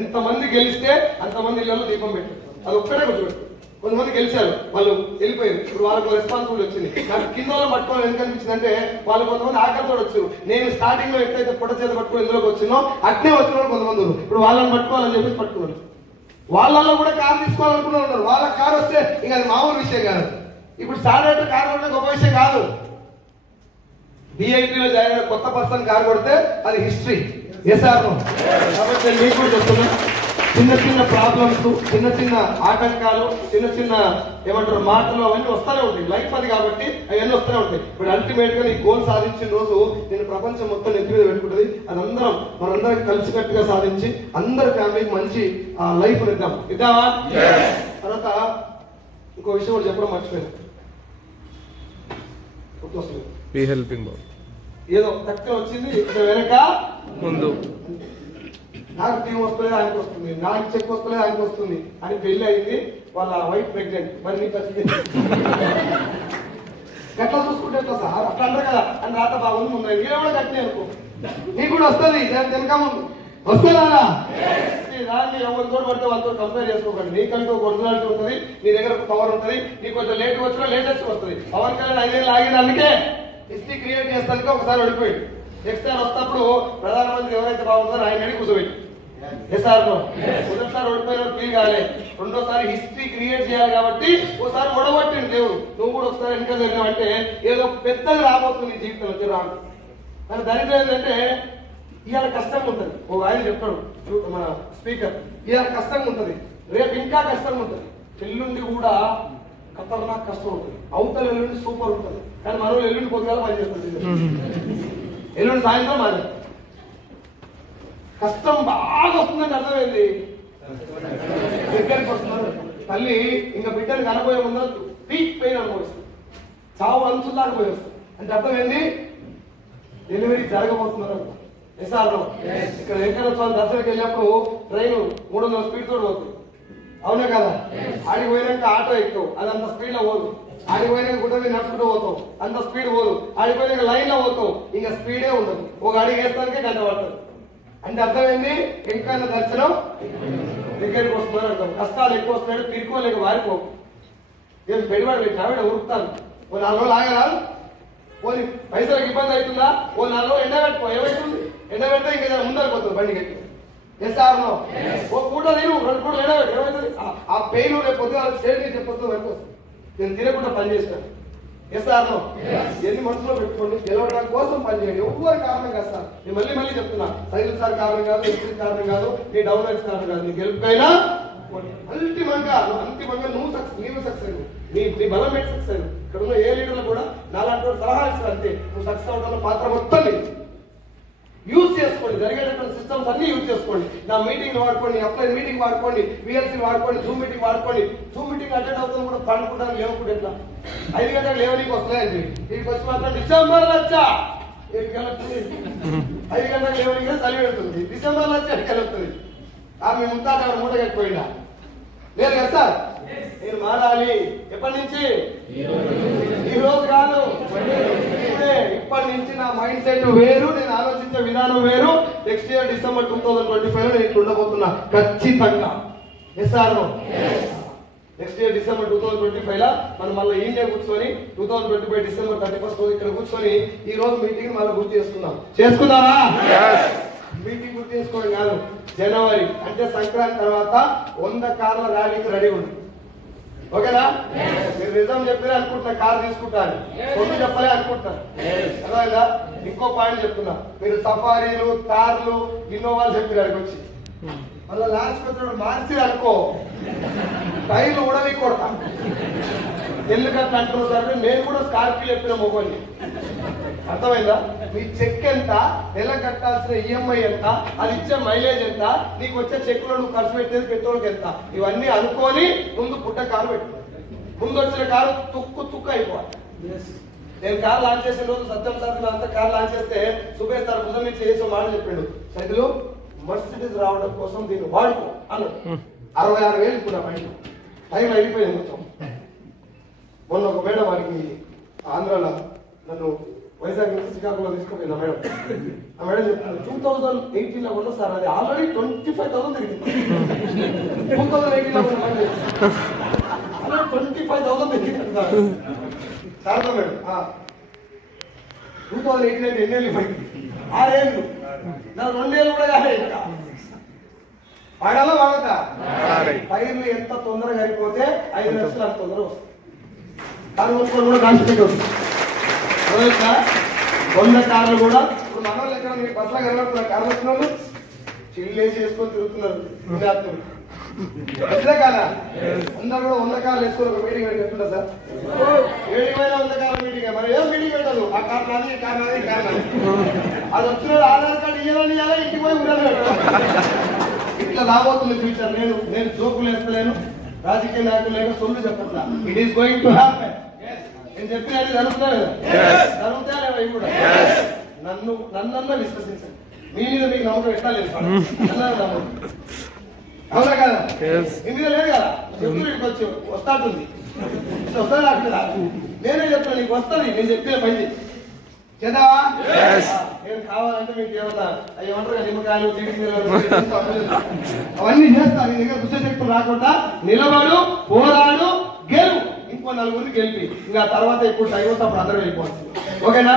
ఎంతమంది గెలిస్తే అంతమంది ఇళ్లలో దీపం పెట్టారు. అది ఒక్కడే గుర్తుపెట్టు. కొంతమంది గెలిచారు, వాళ్ళు వెళ్ళిపోయారు. ఇప్పుడు వాళ్ళకు రెస్పాన్సిబిలిటీ వచ్చింది. నాకు కింద వాళ్ళు పట్టుకోవాలి ఎందుకు అనిపించింది అంటే, వాళ్ళు కొంతమంది ఆకలితో వచ్చారు. నేను స్టార్టింగ్ లో ఎట్లయితే పొట్ట చేత పట్టుకుని ఇందులోకి వచ్చినో అట్నే వచ్చిన వాళ్ళు కొంతమంది ఉన్నారు. ఇప్పుడు వాళ్ళని పట్టుకోవాలని చెప్పేసి పట్టుకున్నారు. వాళ్ళల్లో కూడా కారు తీసుకోవాలనుకున్న ఉన్నారు. వాళ్ళ కారు వస్తే ఇంకా అది మామూలు విషయం కాదు. ఇప్పుడు స్టార్ట్ కారు కొడితే గొప్ప విషయం కాదు. బిఐపీలో జాయిన్ అయిన కొత్త పర్సన్ కారు కొడితే అది హిస్టరీ. కాబట్టి నేను మీకు కూడా చెప్తున్నా, చిన్న చిన్న ప్రాబ్లమ్స్, చిన్న చిన్న ఆటంకాలు, చిన్న చిన్న ఏమంటారు మాటలు అవన్నీ వస్తూనే ఉంటాయి. లైఫ్ అది కాబట్టి అవన్నీ వస్తూనే ఉంటాయి. ఇప్పుడు అల్టిమేట్ గా నీ గోల్ సాధించిన రోజు నేను ప్రపంచం మొత్తం నెత్తి మీద పెట్టుకుంటుంది. అది మనందరం కలిసికట్టుగా సాధించి అందరి ఫ్యామిలీకి మంచి లైఫ్ ఇద్దామా? తర్వాత ఇంకో విషయం కూడా చెప్పడం మర్చిపోయాను. ఏదో తక్కువ వచ్చింది వెనక ముందు, నాకు టీం వస్తలేదు ఆయనకు వస్తుంది, నాకు చెక్ వస్తలేదు ఆయనకు వస్తుంది అని పెళ్లి అయింది. వాళ్ళ వైఫ్ ప్రెగ్నెంట్. మరి నీకు వచ్చింది గట్లా చూసుకుంటే ఎట్లా సార్? అట్లా అంటారు కదా అని రాత బాగుంది ముందు నీలో కూడా గట్టి అనుకో, నీకు కూడా వస్తుంది. వెనక ముందు వస్తుందా? దాన్ని ఎవరితో పడితే వాళ్ళతో కంపేర్ చేసుకోకండి. నీకంటూ ఒక ఒరిజినాలిటీ ఉంటుంది, నీ దగ్గర పవర్ ఉంటుంది. నీకు కొంచెం లేట్ వచ్చినా లేటెస్ట్ వస్తుంది. పవన్ కళ్యాణ్ 5 ఏళ్ళు ఆగిన అందుకే హిస్టరీ క్రియేట్ చేస్తానికి ఒకసారి ఓడిపోయాడు. నెక్స్ట్ సార్ వస్తప్పుడు ప్రధానమంత్రి ఎవరైతే బాగుంటారో ఆయన అడిగి కూర్చోబెట్టి మొదటిసారి ఓడిపోయిన ఫీల్ కాలే, రెండోసారి హిస్టరీ క్రియేట్ చేయాలి కాబట్టి ఓసారి ఓడగొట్టింది దేవుడు. నువ్వు కూడా ఒకసారి వెనక జరిగినావంటే ఏదో పెద్దది రాబోతుంది జీవితంలో రాను. కానీ దరిద్రం ఏంటంటే ఇవాళ కష్టంగా ఉంటుంది. ఓ ఆయన చెప్పాడు మన స్పీకర్, ఇవాళ కష్టంగా ఉంటుంది, రేపు ఇంకా కష్టంగా ఉంటుంది, ఎల్లుండి కూడా ఖతర్నాక్ కష్టం ఉంటుంది, అవతల ఎల్లుండి సూపర్ ఉంటుంది. కానీ మనం ఎల్లుండి పొద్దుగా పనిచేస్తుంది, ఎల్లుండి సాయంత్రం మాది కష్టం బాగా వస్తుందంటే అర్థమైంది. దగ్గరికి వస్తున్నారు తల్లి ఇంకా బిడ్డను కనబోయే ముందర పీక్ పెయిన్ అనుభవిస్తుంది, చావు అంచు దాకా పోయి వస్తుంది. అంటే అర్థమైంది డెలివరీ జరగబోతున్నారు. ఇక్కడ వెంకటస్వామి దర్శనకి వెళ్ళినప్పుడు ట్రైన్ 300 స్పీడ్ తోటి పోతుంది, అవునా కదా? ఆడికి పోయినాక ఆటో ఎక్కువ, అది అంత స్పీడ్ లో పోదు. ఆడికి పోయినాక గుడ్డ మీద నడుచుకుంటూ పోతాం, అంత స్పీడ్ పోదు. ఆడిపోయినాక లైన్ లో పోతాం, ఇంకా స్పీడే ఉండదు. ఒక అడిగి వేస్తానికే గంట పడుతుంది. అంటే అర్థమైంది వెంకన్న దర్శనం దగ్గరికి వస్తున్నారు అర్థం. కష్టాలు ఎక్కువ వస్తున్నాడు, తిరుకోలేక వారిపో ఏం పెడివాడు కావిడ ఉరుకుతాను. ఓ 4 రోజులు ఆగరాదు, పోనీ పైసలకు ఇబ్బంది అవుతుందా? ఓ 4 రోజులు ఎండబెట్టుకో, ఏమవుతుంది? ఎండబెడితే ఇంకా ముందరిపోతుంది బండి కట్టి. ఎస్ఆర్లో ఓ పూట నేను 2 పూటలు ఎండబెట్టి ఏమవుతుంది? ఆ పెయిన్ రేపు పొద్దుగా స్టేట్ నుంచి చెప్పొద్దు వరకు వస్తుంది. నేను తినకుండా పని చేస్తాను. ఎస్ఆర్లో ఎన్ని మనసులో పెట్టుకోండి, గెలవడం కోసం పనిచేయండి. ఎవ్వరు కారణం కాదు సార్, నేను మళ్ళీ చెప్తున్నా. సైకిల్ సార్ కారణం కాదు, ఎస్పీ కారణం కాదు, నీ డౌన్ లైన్స్ కారణం కాదు. నీ గెలుపుకైనా అంతిమంగా నువ్వు సక్సెస్ నీ బలం ఏంటి సక్సెస్. ఇక్కడ ఉన్న ఏ లీడర్లు కూడా నాలాంటి సలహా ఇస్తారు అంతే. నువ్వు సక్సెస్ అవడంలో పాత్ర మొత్తం యూజ్ చేసుకోండి. చేసుకోండి, జరిగేటటువంటి సిస్టమ్స్ అన్ని యూజ్ చేసుకోండి. నా మీటింగ్ వాడుకోండి, అప్లైన్ మీటింగ్ వాడుకోండి, విఎల్సీ వాడుకోండి, జూమ్ మీటింగ్ వాడుకోండి. జూమ్ మీటింగ్ అటెండ్ అవుతుంది కూడా పండుకుంటాను లేవకుండా ఎట్లా 5 గంటలకు లేవనీకి వస్తాయండి. వీటికి వచ్చి మాత్రం డిసెంబర్ వచ్చా 7 గంటలకు 5 గంటలకు లేవనీకి చలి పెడుతుంది. డిసెంబర్ వచ్చి 7 గంటలుతుంది. ఆమె ముంతాట మూట కట్టిపోయిందా లేదు కదా సార్? నేను మారాలి. ఎప్పటి నుంచి? ఈ రోజు కాదు, ఇప్పటి నుంచి నా మైండ్ సెట్ వేరు, నేను ఆలోచించే విధానం వేరు. నెక్స్ట్ ఇయర్ డిసెంబర్ 2025 లో నేను ఉండబోతున్నా ఖచ్చితంగా. Yes or no? Next year December 2025 లో మనం మళ్ళీ ఇండియా కూర్చొని 2025 డిసెంబర్ 31 ఇక్కడ కూర్చొని ఈ రోజు మీటింగ్ మళ్ళీ గుర్తు చేసుకుందామా? మీటింగ్ గుర్తు చేసుకోవడం కాదు, జనవరి అంటే సంక్రాంతి తర్వాత 100 కార్ల ర్యాలీకి రెడీ ఉంది. ఓకేనా? మీరు నిజం చెప్పినా అనుకుంటున్నా కార్ తీసుకుంటాను, కొన్ని చెప్పలే అనుకుంటాను. అర్థమైందా? ఇంకో పాయింట్ చెప్తున్నా, మీరు సఫారీలు, కార్లు, ఇన్నోవాలు చెప్పిన వచ్చి మళ్ళీ లాస్ట్ వచ్చినప్పుడు మార్చి అనుకో టైర్లు కూడా మీకు కొడతా. ఎందుకంటే అంటున్నారు సార్, నేను కూడా స్కార్పియో చెప్పిన మొబైల్. అర్థమైందా? మీ చెక్ ఎంత, నెల కట్టాల్సిన ఈఎంఐ ఎంత, అది ఇచ్చే మైలేజ్ ఎంత, నీకు వచ్చే చెక్ లో నువ్వు ఖర్చు పెట్టేది పెట్రోల్కి ఎంత, ఇవన్నీ అనుకొని ముందు పుట్ట కారు పెట్టు. ముందు వచ్చిన కారు తుక్కు అయిపోవాలి. నేను కార్ లాంచ్ చేసిన రోజు సత్యం సార్ అంతా కార్ లాంచ్ చేస్తే సుబేష్ సార్ భుజం నుంచి చేసే మాట చెప్పాడు, సైదులు మర్సిడీస్ రావడం కోసం దీన్ని వాడుకో అన్నాడు. 66,000 ఇప్పుడు బయట టైం అయిపోయింది మొత్తం. మొన్న ఒక మేడం వారికి ఆంధ్రాలో నన్ను వైజాగ్ నుంచి శ్రీకాకుళంలో తీసుకుపోయింది ఆ మేడం. ఆ మేడం చెప్తుంది 2018 లో ఉన్న సార్ అది ఆల్రెడీ 25,000 తిరిగింది. 2018 లో ఉన్న ఆల్రెడీ 25,000 తిరిగింది శారదా మేడం. 2018 అంటే ఎన్నేళ్ళు పోయింది? 6 ఏళ్ళు. నా 2 ఏళ్ళు కూడా కాదు. ఇంకా వాడాలా వాడతా? టైర్లు ఎంత తొందరగా అయిపోతే 5 లక్షలు అంత తొందరగా వస్తుంది. కారు కొనుక్కొని కూడా కాన్స్టిట్యూట్ వస్తుంది. 100 కార్లు కూడా ఇప్పుడు మన వాళ్ళు ఎక్కడ మీకు బస్సులో కనబడుతున్నారు, కార్లు వచ్చిన వాళ్ళు చిల్లేసి వేసుకొని తిరుగుతున్నారు విద్యార్థులు. అసలే కాదా? అందరూ కూడా 100 కార్లు వేసుకొని ఒక మీటింగ్ పెట్టి చెప్తున్నా సార్, 7,000 కార్ల మీటింగ్. మరి ఏం మీటింగ్ పెట్టదు? ఆ కార్ నాది, ఈ కార్ నాది, ఈ కార్ నాది. అది వచ్చిన ఆధార్ కార్డు ఇయ్యాలని ఇవ్వాలి, ఇంటికి పోయి ఉండాలి. ఇట్లా రాబోతుంది ఫ్యూచర్. నేను జోకులు వేస్తలేను, రాజకీయ నాయకులు లేక సొల్లు చెప్పట్లా. It is going to happen. నేను చెప్పినట్టు జరుగుతున్నాయి కదా, జరుగుతాయా లేవా? ఇవి కూడా నన్నన్నా విశ్వసించండి. మీ మీద మీకు నమ్మకం ఎట్లా లేదు, అవునా కదా? మీ మీద లేదు కదా? చెప్తూ ఇక్కడికి వచ్చి వస్తాంటుంది, వస్తుంది అట్లా. నేనే చెప్తాను నీకు వస్తుంది, నేను చెప్పిన పని చేద్దావా? నేను కావాలంటే మీకు ఏమన్నా ఏమంటారు కదా, నిమ్మకాయలు, అవన్నీ చేస్తా. నీ దగ్గర దుష్టశక్తులు రాకుండా నిలబడు, పోరాడు, గెలువు. ఇంకో 4 గెలిపి ఇంకా తర్వాత ఇప్పుడు టైం వస్తే అప్పుడు అందరూ వెళ్ళిపోవచ్చు. ఓకేనా?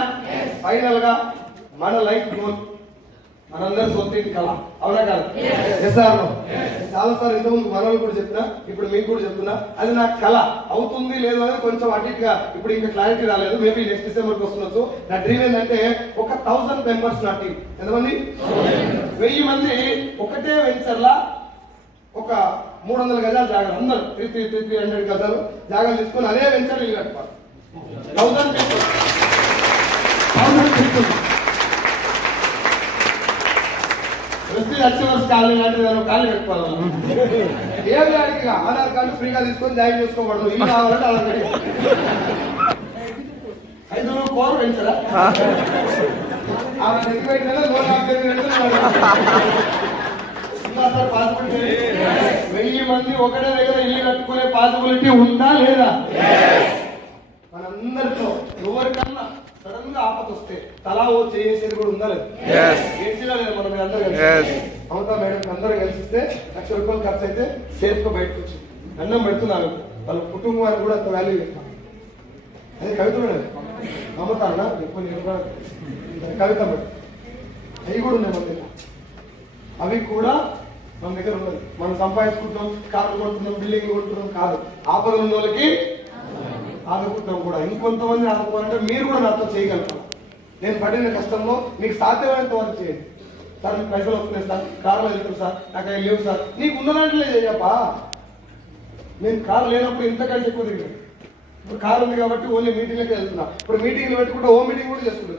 ఫైనల్ గా మన లైఫ్ గోల్ మనందరూ సొంత ఇంటి కళ, అవునా కాదు? చాలా సార్లు ఇంతకుముందు మనల్ని కూడా చెప్పినా, ఇప్పుడు మీకు కూడా చెప్తున్నా, అది నా కళ. అవుతుంది లేదు అనేది కొంచెం అటు ఇటుగా ఇప్పుడు ఇంకా క్లారిటీ రాలేదు. మేబీ నెక్స్ట్ డిసెంబర్కి వస్తుండొచ్చు. నా డ్రీమ్ ఏంటంటే ఒక 1000 మెంబర్స్ నా టీం. ఎంతమంది? 1000 మంది ఒకటే వెంచర్లా ఒక 300 గజాలు జాగాలు, అందరూ 300 గజాలు జాగాలు తీసుకొని అదే వెంచర్ ఇల్లు కట్టుకోవాలి. 1000 పీపుల్ అచీవర్స్ కాలనీ లాంటిది కాలనీ పెట్టుకోవాలి. ఏం దానికి ఆధార్ కార్డు ఫ్రీగా తీసుకొని జాయిన్ చేసుకోకూడదు. ఇల్లు కావాలంటే అలా పెట్టి 5 కోరు పెంచరా ఆమె దగ్గర పెట్టినా 1000 మంది ఒకటే దగ్గర ఇల్లు కట్టుకునే పాసిబిలిటీ ఉందా లేదా? మనందరితో ఎవరికన్నా సడన్ గా ఆపద వస్తే తలా ఓ చేసేది కూడా ఉందా లేదు? చేసినా లేదు మనం అందరూ కలిసి. అవుతా మేడం అందరూ కలిసిస్తే 1,00,000 రూపాయలు ఖర్చు అయితే సేఫ్ గా బయటకు వచ్చి అన్నం పెడుతున్నాను. వాళ్ళ కుటుంబానికి కూడా అంత వాల్యూ లేదు. అదే కవిత మేడం నమ్ముతారా? ఎక్కువ కవిత మేడం అవి కూడా ఉన్నాయి మన దగ్గర. అవి కూడా మన దగ్గర ఉన్నది. మనం సంపాదించుకుంటున్నాం, కార్లు కొడుతున్నాం, బిల్డింగ్ కొడుతున్నాం కాదు. ఆపదలు ఉన్న వాళ్ళకి ఆదుకుంటాం కూడా. ఇంకొంతమంది ఆదుకోవాలంటే మీరు కూడా నాతో చేయగలుగుతారు. నేను పడిన కష్టంలో మీకు సాధ్యమైనంత వరకు చేయండి. సార్ మీకు పైసలు వస్తున్నాయి సార్, కార్లు వెళ్తారు సార్, నాకు అవి లేవు సార్. నీకు ఉన్న దాంట్లో చేయప్పా. నేను కారు లేనప్పుడు ఇంతకంటే ఎక్కువ తిరిగాను. ఇప్పుడు కారు ఉంది కాబట్టి ఓన్లీ మీటింగ్లకి వెళ్తున్నా. ఇప్పుడు మీటింగ్లు పెట్టుకుంటే హోమ్ మీటింగ్ కూడా చేసుకుంటూ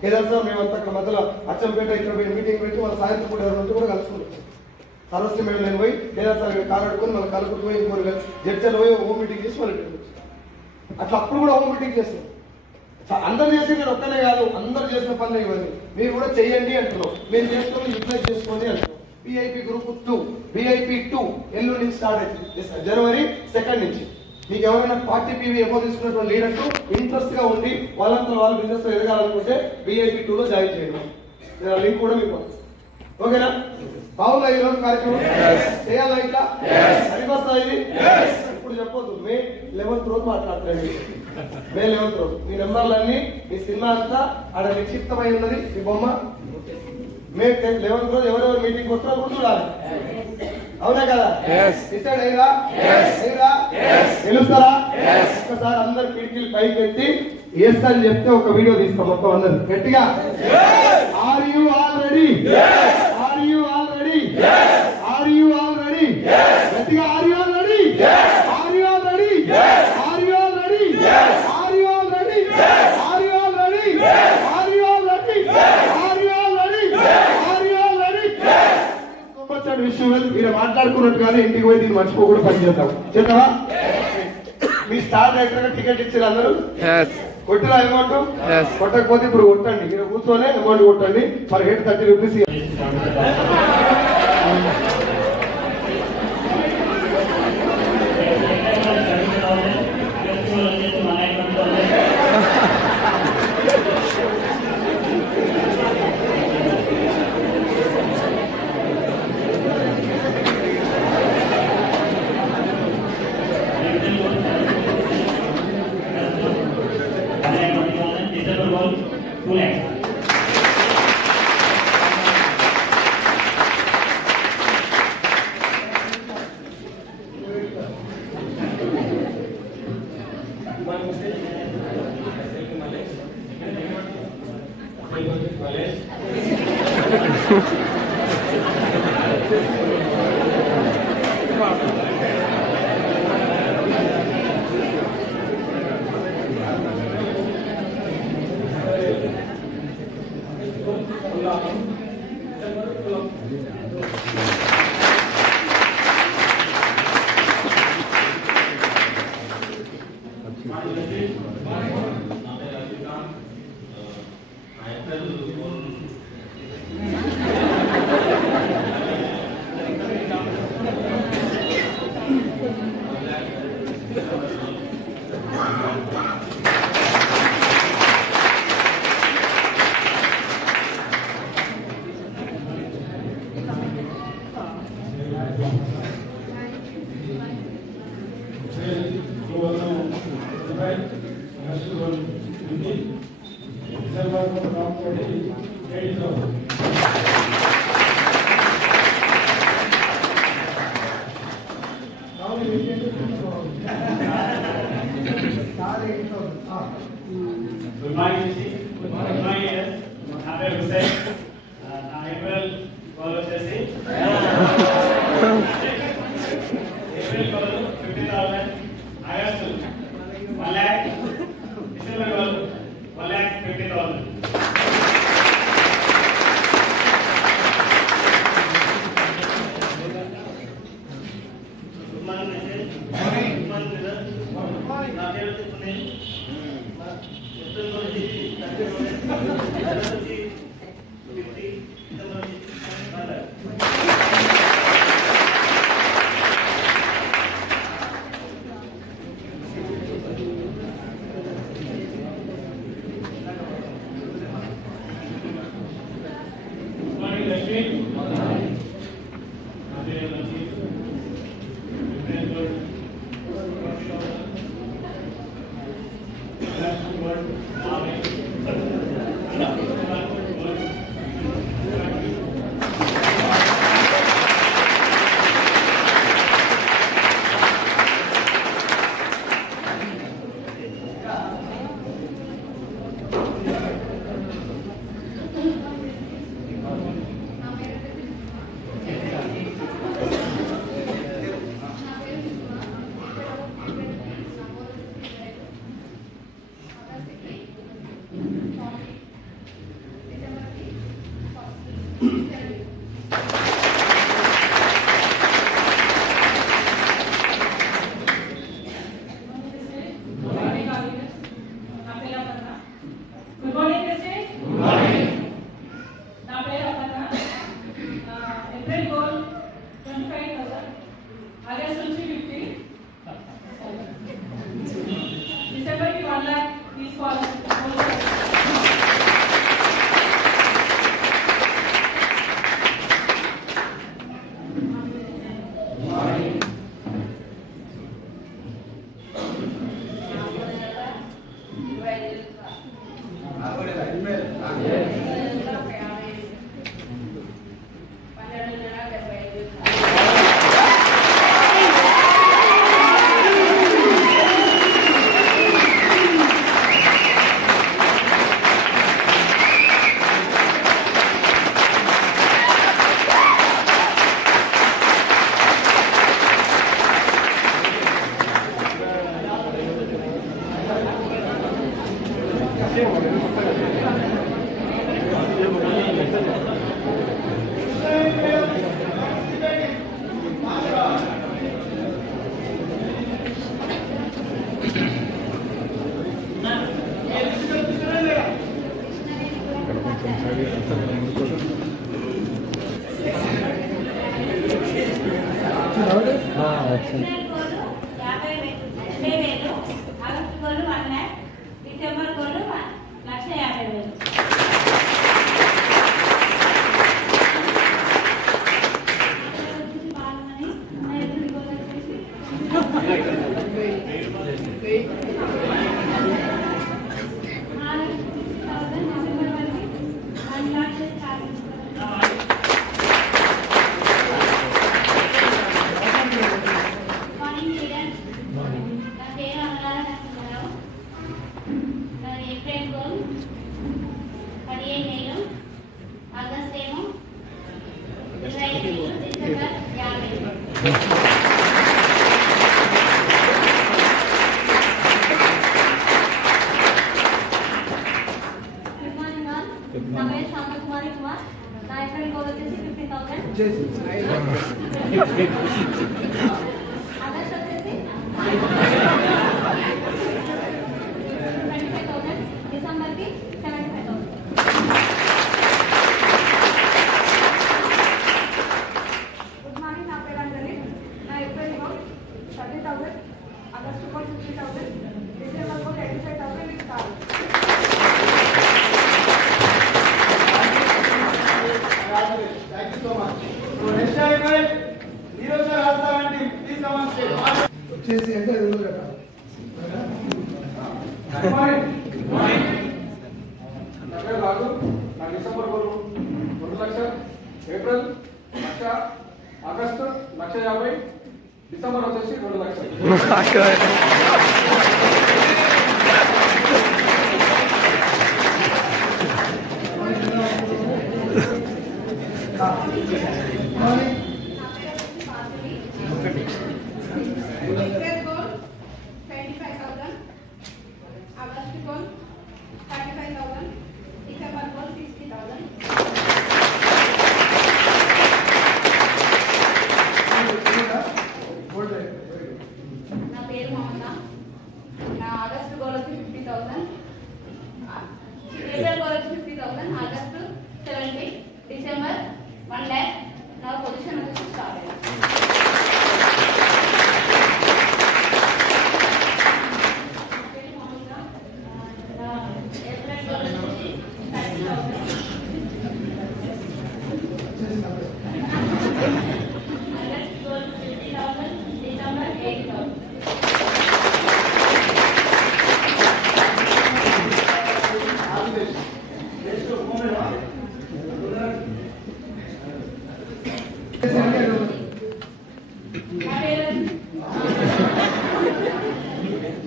కేదార్ సార్ మేమంతా అక్కడ మధ్యలో అచ్చంపేట ఇక్కడ పోయి మీటింగ్ పెట్టి వాళ్ళ సాయంత్రం పూట ఎవరి కూడా కలుసుకుంటాం. సరస్వతి మేడం నేను పోయి కేదార్ సార్ ఇక్కడ కాలాడుకొని మళ్ళీ కలుపుకు పోయి ఇంకోరు జడ్చర్లు పోయి హోమ్ మీటింగ్ చేసి వాళ్ళు అట్లా అప్పుడు కూడా హోమ్ మీటింగ్ చేస్తాం. అందరు చేసి నేను ఒక్కనే కాదు, అందరు చేసిన పనులు ఇవన్నీ మీరు కూడా చెయ్యండి అంటున్నాం. మేము చేసుకొని యూటిలైజ్ చేసుకోండి అంటున్నాం. VIP గ్రూప్ 2 VIP 2 ఎల్లుండి నుంచి స్టార్ట్ అవుతుంది, January 2 నుంచి. మీకు ఎవరైనా పార్టీ పీవీ ఎమో తీసుకున్నటువంటి లీడర్స్ ఇంట్రెస్ట్ గా ఉండి వాళ్ళంతా వాళ్ళు బిజినెస్ ఎదగాలనుకుంటే VIP 2 లో జాయిన్ చేయండి. లింక్ కూడా మీకు ఓకేనా? బాగుందా ఈ రోజు కార్యక్రమం? చేయాలా ఇట్లా? అనిపిస్తా ఇది? ఇప్పుడు చెప్పొద్దు, మే 11th రోజు మాట్లాడతాడు. మే 11th రోజు మీ నెంబర్లన్నీ మీ సినిమా అంతా ఆడ నిక్షిప్తమై ఉన్నది. మీ బొమ్మ మే 11th రోజు ఎవరెవరు మీటింగ్ వస్తారో కూడా చూడాలి. అవునా కదా? డిసైడ్ అయ్యారా? గెలుస్తారా? ఒకసారి అందరు కిటికీలు పైకి ఎత్తి ఎస్ అని చెప్తే ఒక వీడియో తీస్తాం మొత్తం అందరు గట్టిగా. Are you all ready? Are you all ready? Are you all ready? గట్టిగా are you all ready? Are you all ready? Are you all ready? Are you all ready? Are you all ready? Are you all ready? Are you all ready? Are you all ready? వచ్చాడు విషయం మీరు మాట్లాడుకున్నట్టు కానీ ఇంటికి పోయి దీన్ని మర్చిపోకుండా పని చేద్దాం. చేద్దామా? మీ స్టార్ డైరెక్టర్ గా టికెట్ ఇచ్చారు అందరూ కొట్టిరా అమౌంట్? కొట్టకపోతే ఇప్పుడు కొట్టండి, మీరు కూర్చొని అమౌంట్ కొట్టండి. Per head 30 rupees. Good morning, Good morning. నా పేరు హుసైన్. నా ఏప్రిల్ గోల్ వచ్చేసి April goal 50,000, August 1 lakh, December goal 1,50,000. Good morning message. Good morning brother. నా పేరు సునీల్. ఏప్రిల్ గోల్ వచ్చేసి 30,000, 50, డిసెంబర్ 1 lakh. తీసుకోవాలని వచ్చేసి అంటే అది ఉంది కదా. రాజు నా డిసెంబర్ 2,00,000, ఏప్రిల్ 1,00,000, ఆగస్టు 1,50,000, డిసెంబర్ వచ్చేసి 2,00,000. April goal 25,000, August goal 35,000, December goal 60,000. నా పేరు మమత. నా ఆగస్ట్ గోల్ వచ్చి 50,000, ఏప్రిల్ గోల్ వచ్చి 50,000, ఆగస్ట్ 70, డిసెంబర్ 1,00,000. నా పొజిషన్ వచ్చి స్టార్.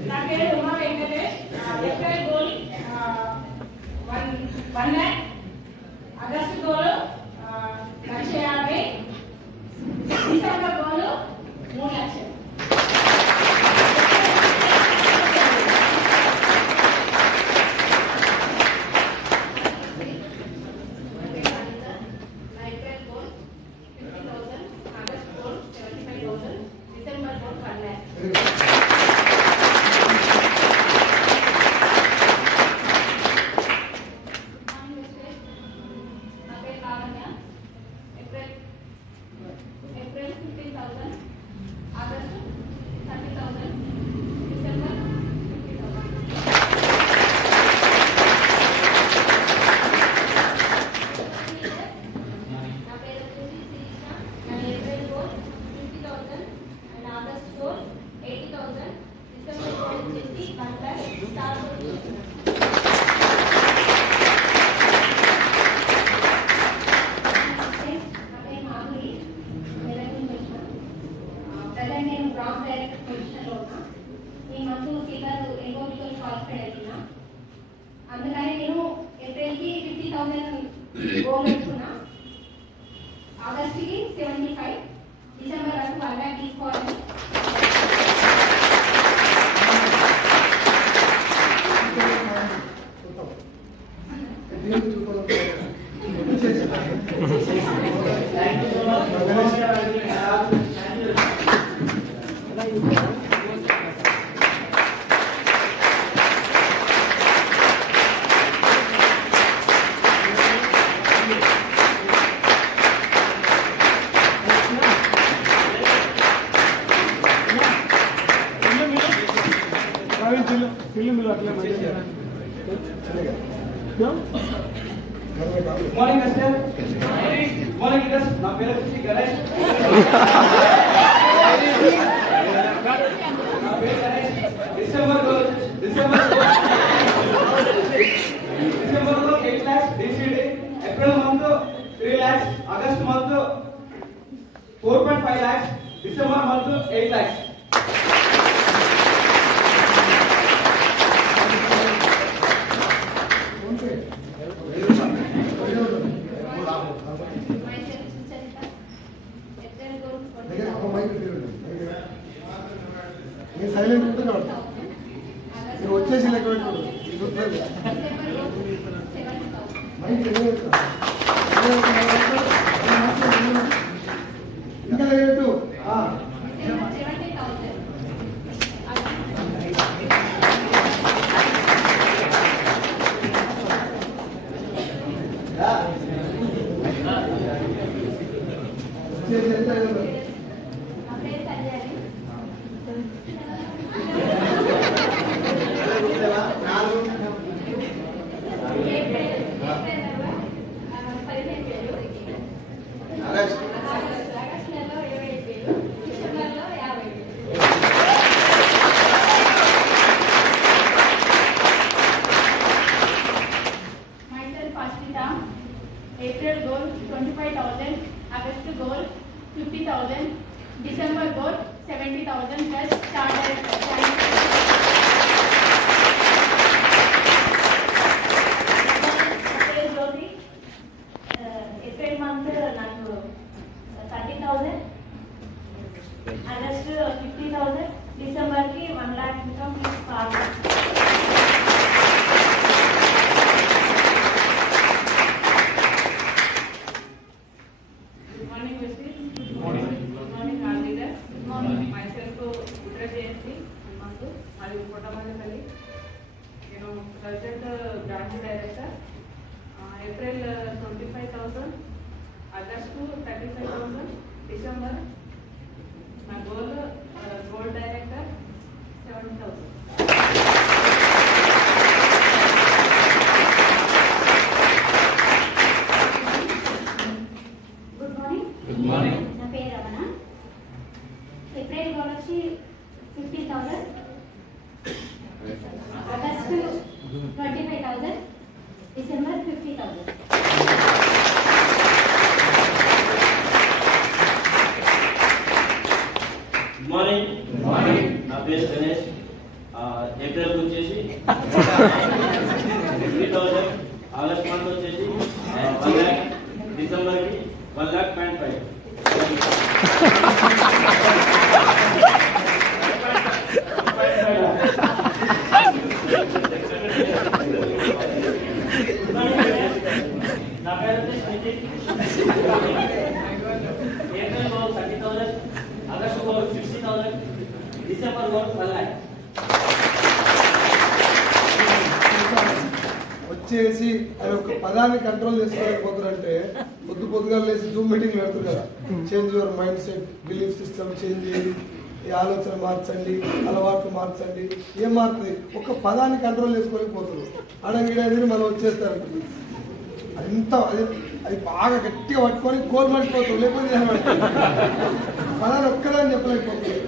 నా పేరు Uma Venkatesh. April goal 1,00,000, August goal 1,50,000, December goal 3,00,000. April goal 50,000, August goal 75,000, December goal 1,00,000. మిగిలిన మీరు అట్లే good morning mister morning leaders నా పేరు వచ్చి గణేష్ నా పేరు గణేష్ డిసెంబర్లో 8 lakhs DCD April month 3 lakhs August month 4.5 lakhs December month 8 lakhs మీరు సైలెంట్ ఉంటున్నాడు మీరు వచ్చేసి లెక్క పెట్టుకోండి ఇంకా లేదు April goal 25,000, August goal 50,000, December goal 70,000 plus star director. April month నాకు 30,000, August 50,000, December కి 1 lakh income plus car. Branch director, April 25,000, August 35,000, December my gold director 70,000. Good morning. Good morning. నా పేరు రమణ. ఏప్రిల్ గోల్ వచ్చి 15,000, August 25,000, December 50,000. Good morning. నా పేరు Ganesh. April వచ్చేసి 50,000, August month వచ్చేసి 1 lakh, డిసెంబర్కి 1,05,000. నా పేరు April goal 30,000, August goal 60,000, December goal 1 lakh. వచ్చేసి ఆయన ఒక పదాన్ని కంట్రోల్ చేసుకోలేకపోతున్నారంటే పొద్దుగా లేసి జూమ్ మీటింగ్ పెడుతుంది కదా, change your mind set, belief system change చేయండి, ఈ ఆలోచన మార్చండి, అలవాట్లు మార్చండి. ఏం మారుతుంది? ఒక పదాన్ని కంట్రోల్ చేసుకోలేకపోతున్నారు. అడగిడేది మనం వచ్చేస్తారు. అంత అది బాగా గట్టిగా పట్టుకొని గోల్ మర్చిపోతుంది, లేకపోతే పదాన్ని ఒక్కదాన్ని చెప్పలేకపోతుంది.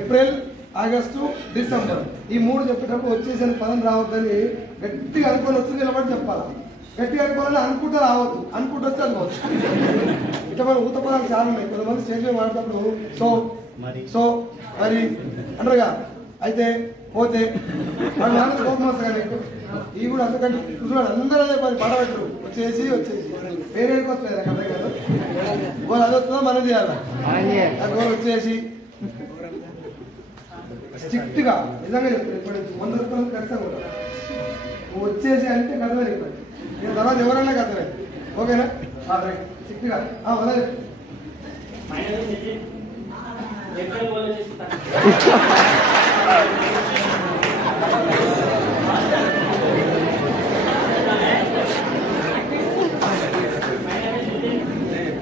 ఏప్రిల్, ఆగస్టు, డిసెంబర్ ఈ 3 చెప్పేటప్పుడు వచ్చేసిన పదం రావద్దని గట్టిగా అనుకొని వచ్చి నిలబడి చెప్పాలి. గట్టిగా అనుకోవాలని అనుకుంటే రావద్దు, అనుకుంటూ వస్తే అనుకోవచ్చు. ఇట్లా మన ఊత పదాలు చాలా ఉన్నాయి. కొంతమంది స్టేజ్ మీద మాట్లాడేటప్పుడు సో మరి అంటారుగా, అయితే పోతే వాళ్ళు నాన్న కోపం వస్తుంది కానీ ఇవి కూడా అంతకంటే చూసుకున్నాడు. అందరూ అదే మరి పాట పెట్టరు, వచ్చేసి పేరేడికి వస్తుంది అదే కదా. గోల్ అది వస్తుందో మనం చేయాలి. గోల్ వచ్చేసి స్ట్రిక్ట్ గా నిజంగా చెప్తాను. ఇప్పుడు 100 రూపాయలు ఖచ్చితంగా ఉంటాను. నువ్వు వచ్చేసి అంటే కథమే చెప్పండి. నేను తర్వాత ఎవరైనా కథమే. ఓకేనా? రైట్. స్ట్రిక్ట్ గా వదలే. ఏప్రిల్ గోల్ వచ్చేసి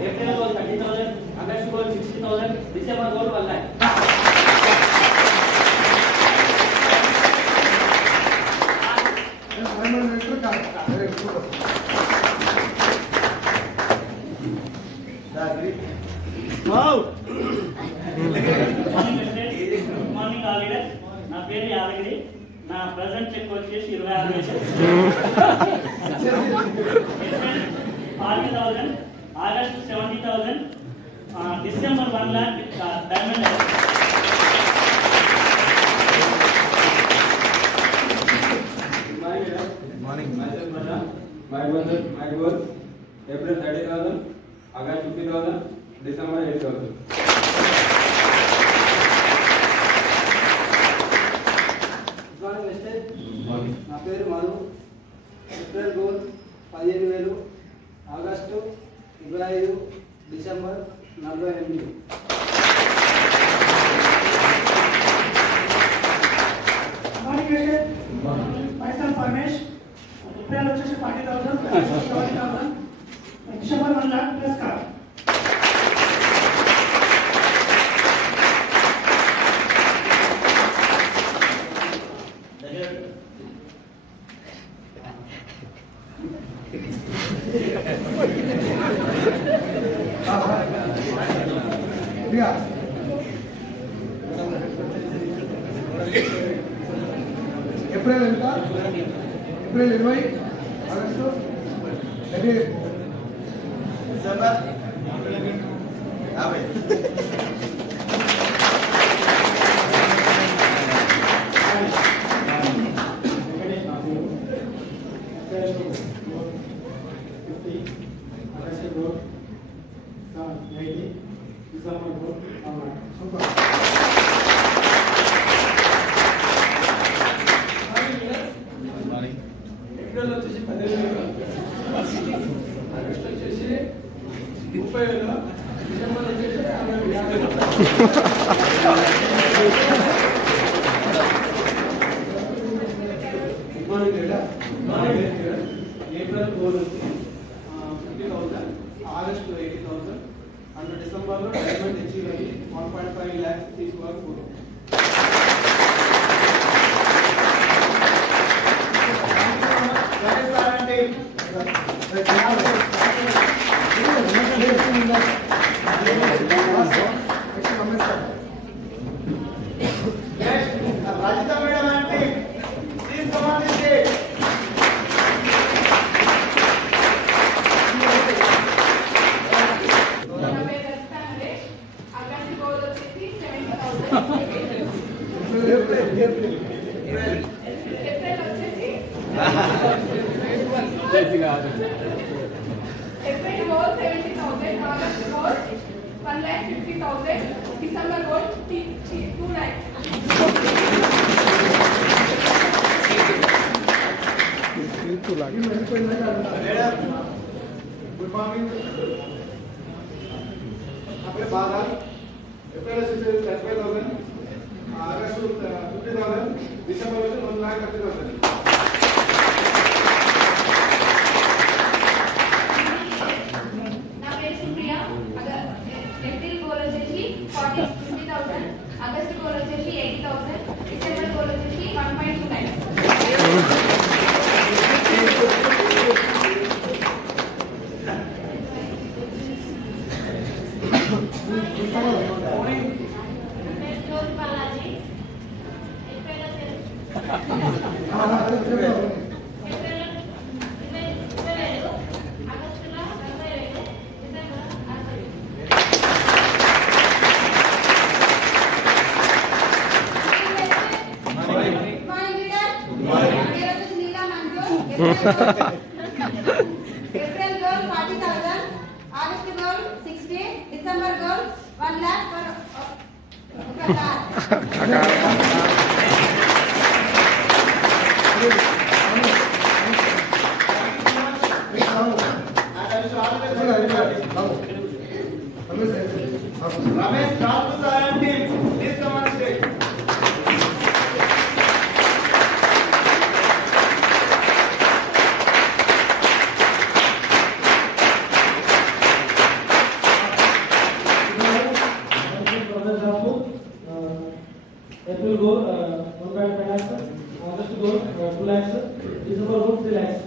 April goal 30,000, August goal 60,000, December goal 1 lakh. Diamond director కాదు. Very good. Good morning all leaders. నా పేరు యాదగిరి. నా ప్రజెంట్ చెక్ వచ్చేసి 26,000. 40,000. August 70,000. December 1 lakh diamond. Morning. Myself Prashant. My goal, April 30,000, August 50,000, December 8,000. నా పేరు Madhu. April goal 15,000, August 25, December 48. myself Parmesh. April వచ్చేసి 40,000, 70,000, December 1 lakh plus car. April ఎంత? April 20, August December 50. April వచ్చేసి 15,000, August వచ్చేసి 30,000, December వచ్చేసి 50,000. April goal వచ్చి 50,000, August 80,000 and డిసెంబర్లో diamond achieve అయ్యి 1.5 lakhs తీసుకోవాలి goal. Rajita madam and team, please come on this stage. August goal వచ్చేసి 70,000. ఏప్రిల్ వచ్చేసి April goal 70,000, August goal 1,50,000, December goal 2 lakhs. Good morning. నా పేరు బాగా. ఏప్రిల్ వచ్చేసి 35,000, ఆగస్టు 50,000, డిసెంబర్ వచ్చి 1,30,000. నా పేరు సుప్రియ. ఏప్రిల్ గోల్ వచ్చేసి 50,000, ఆగస్ట్ గోల్ వచ్చేసి 80,000, డిసెంబర్ గోల్ వచ్చేసి 1.2 lakhs. April goal 40,000, August goal 60, December goal 1 lakh for car. Ramesh Rajput and team, please come on stage. April goal 2 lakhs. December goal 3 lakhs.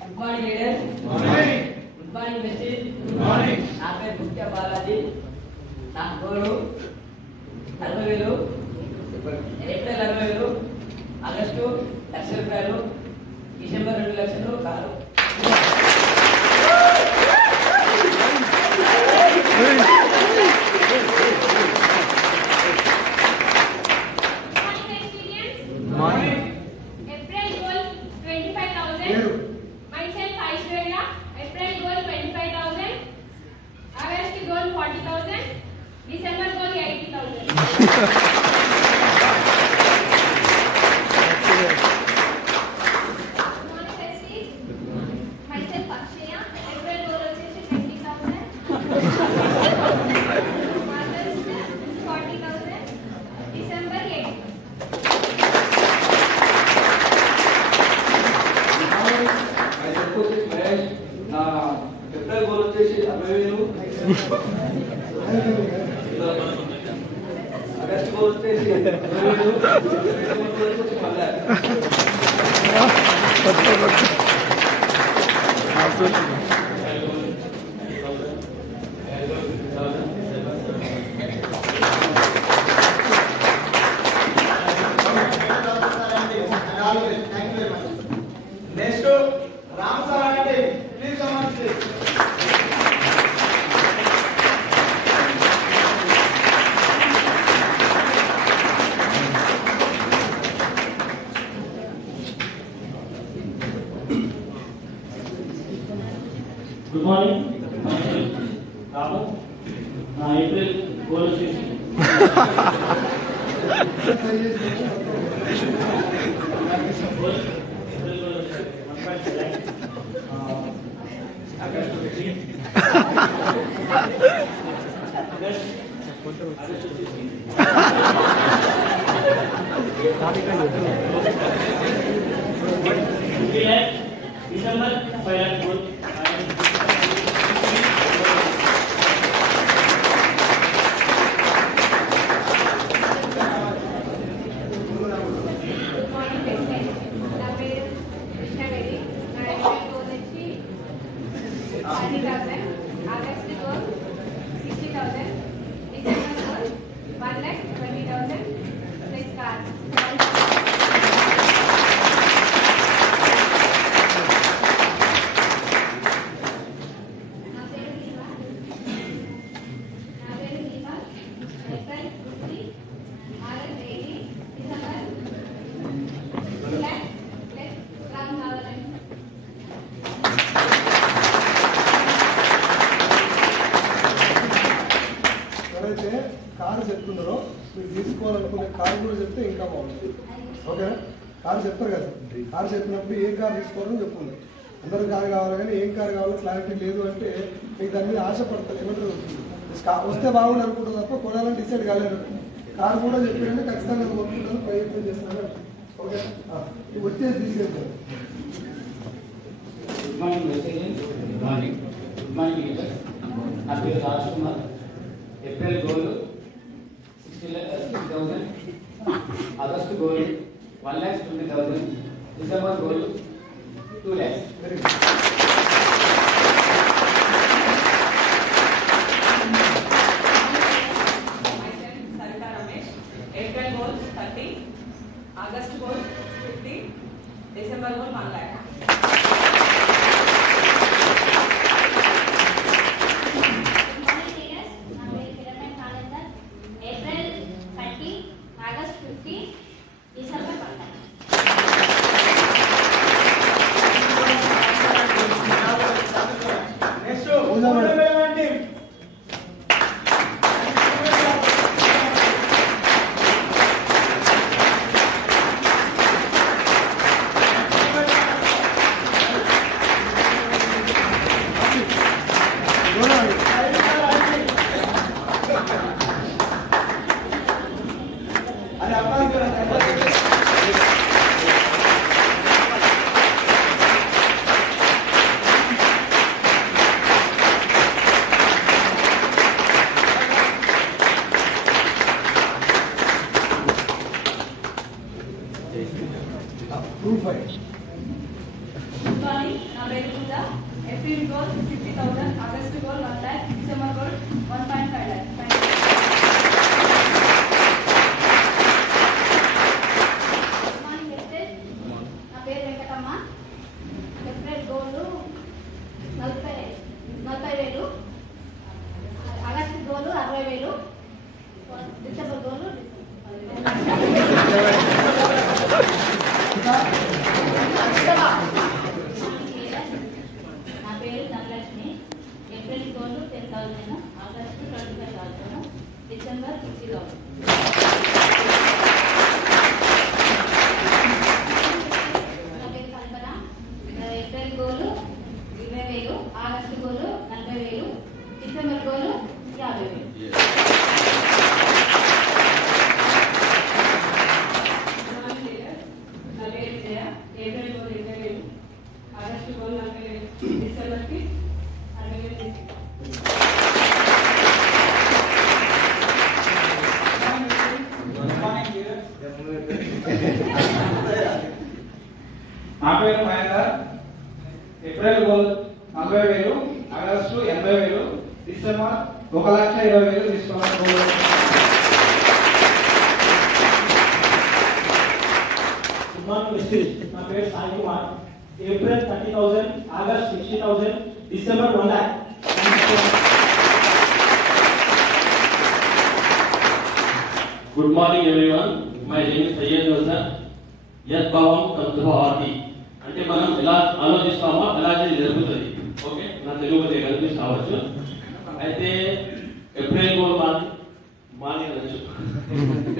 Good morning, leaders. Morning. Good morning, Mr. Good morning. నా పేరు ముఖ్య బాలాజీ. నా గోలు 60,000, April 60,000, August 1,00,000 రూపాయలు, December 2 లక్షలు car. April goal 25,000. Myself Aishwarya. April goal 25,000. August goal 40,000. December goal 80,000. Myself Akshaya. April goal వచ్చేసి 20,000. August 40,000. December 80,000. నా April goal వచ్చేసి 60,000, August goal వచ్చేసి 20,000, డిసెంబర్ గోల్ వచ్చేసి 1,00,000. Next, Ram Sarante, please come on stage. Good morning. Ramu. నా April goal వచ్చేసి December 5 lakh goal. ఎవరైతే కారు చెప్తున్నారో మీరు తీసుకోవాలనుకునే కారు కూడా చెప్తే ఇంకా బాగుంటుంది. ఓకేనా? కారు చెప్తారు కదా, కారు చెప్పినప్పుడు ఏ కారు తీసుకోవాలని చెప్పుకుంది. అందరూ కారు కావాలి కానీ ఏం కారు కావాలో క్లారిటీ లేదు అంటే మీకు దాని మీద ఆశపడతారు. ఏమంటారు, వస్తే బాగుంది అనుకుంటుంది తప్ప కొనాలని డిసైడ్ కాలేదు. కారు కూడా చెప్పారంటే ఖచ్చితంగా కొనుక్కుంటాను, ప్రయత్నం చేస్తాను. ఓకే, వచ్చేసి తీసుకెళ్తాను. Good morning message. Good morning. Good morning leader. నా పేరు Raj Kumar. April goal 60,000, August goal 1,20,000, December goal 2 lakhs. Sarita Ramesh. April goal 30, August goal 50, December goal 1 lakh. April 30, August 50, December 1 lakh. Next, Pooja team. 25. Good morning. నా పేరు Pooja. April goal 50,000, August goal 1 lakh, December goal 1.5 lakh. Good morning Vestige. నా పేరు Venkatamma. April goal 40,000, August goal 60,000, December goal నా పేరు Dhanalakshmi. April goal 10,000, August 25,000, December 60,000. నా పేరు Kalpana. April goal 20,000, August goal 40,000, December goal 50,000. నా పేరు Vijaya. April goal 20,000, August goal 40,000, డిసెంబర్కి 60,000. నా పేరు Mahender. April goal 40,000, August 80,000, December 1,20,000 తీసుకోవాలి గోల్. Good morning Vestige. నా పేరు Sai Kumar. April 30,000, August 60,000, December 1 lakh. Good morning everyone. My name is Sayyid Hussain. యద్భావం తద్భవాతి అంటే మనం ఎలా ఆలోచిస్తామో అలాగే జరుగుతుంది. ఓకే, నా తెలుగు కన్ఫ్యూజ్ కావచ్చు. అయితే April goal morning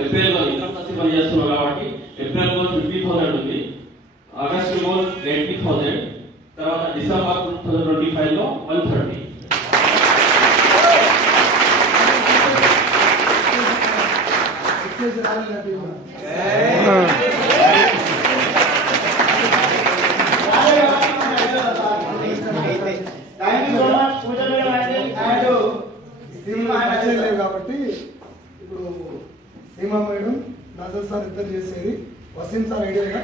April goal income tax పని చేస్తున్నాం కాబట్టి ఏప్రిల్ గోల్ 50,000 ఉంది, ఆగస్ట్ గోల్ 80,000, తర్వాత డిసెంబర్ 2025 లో 130. లేవు కాబట్టి ఇప్పుడు సీమా మేడం, నజర్ సార్ ఇద్దరు చేసేది. Waseem sir idea,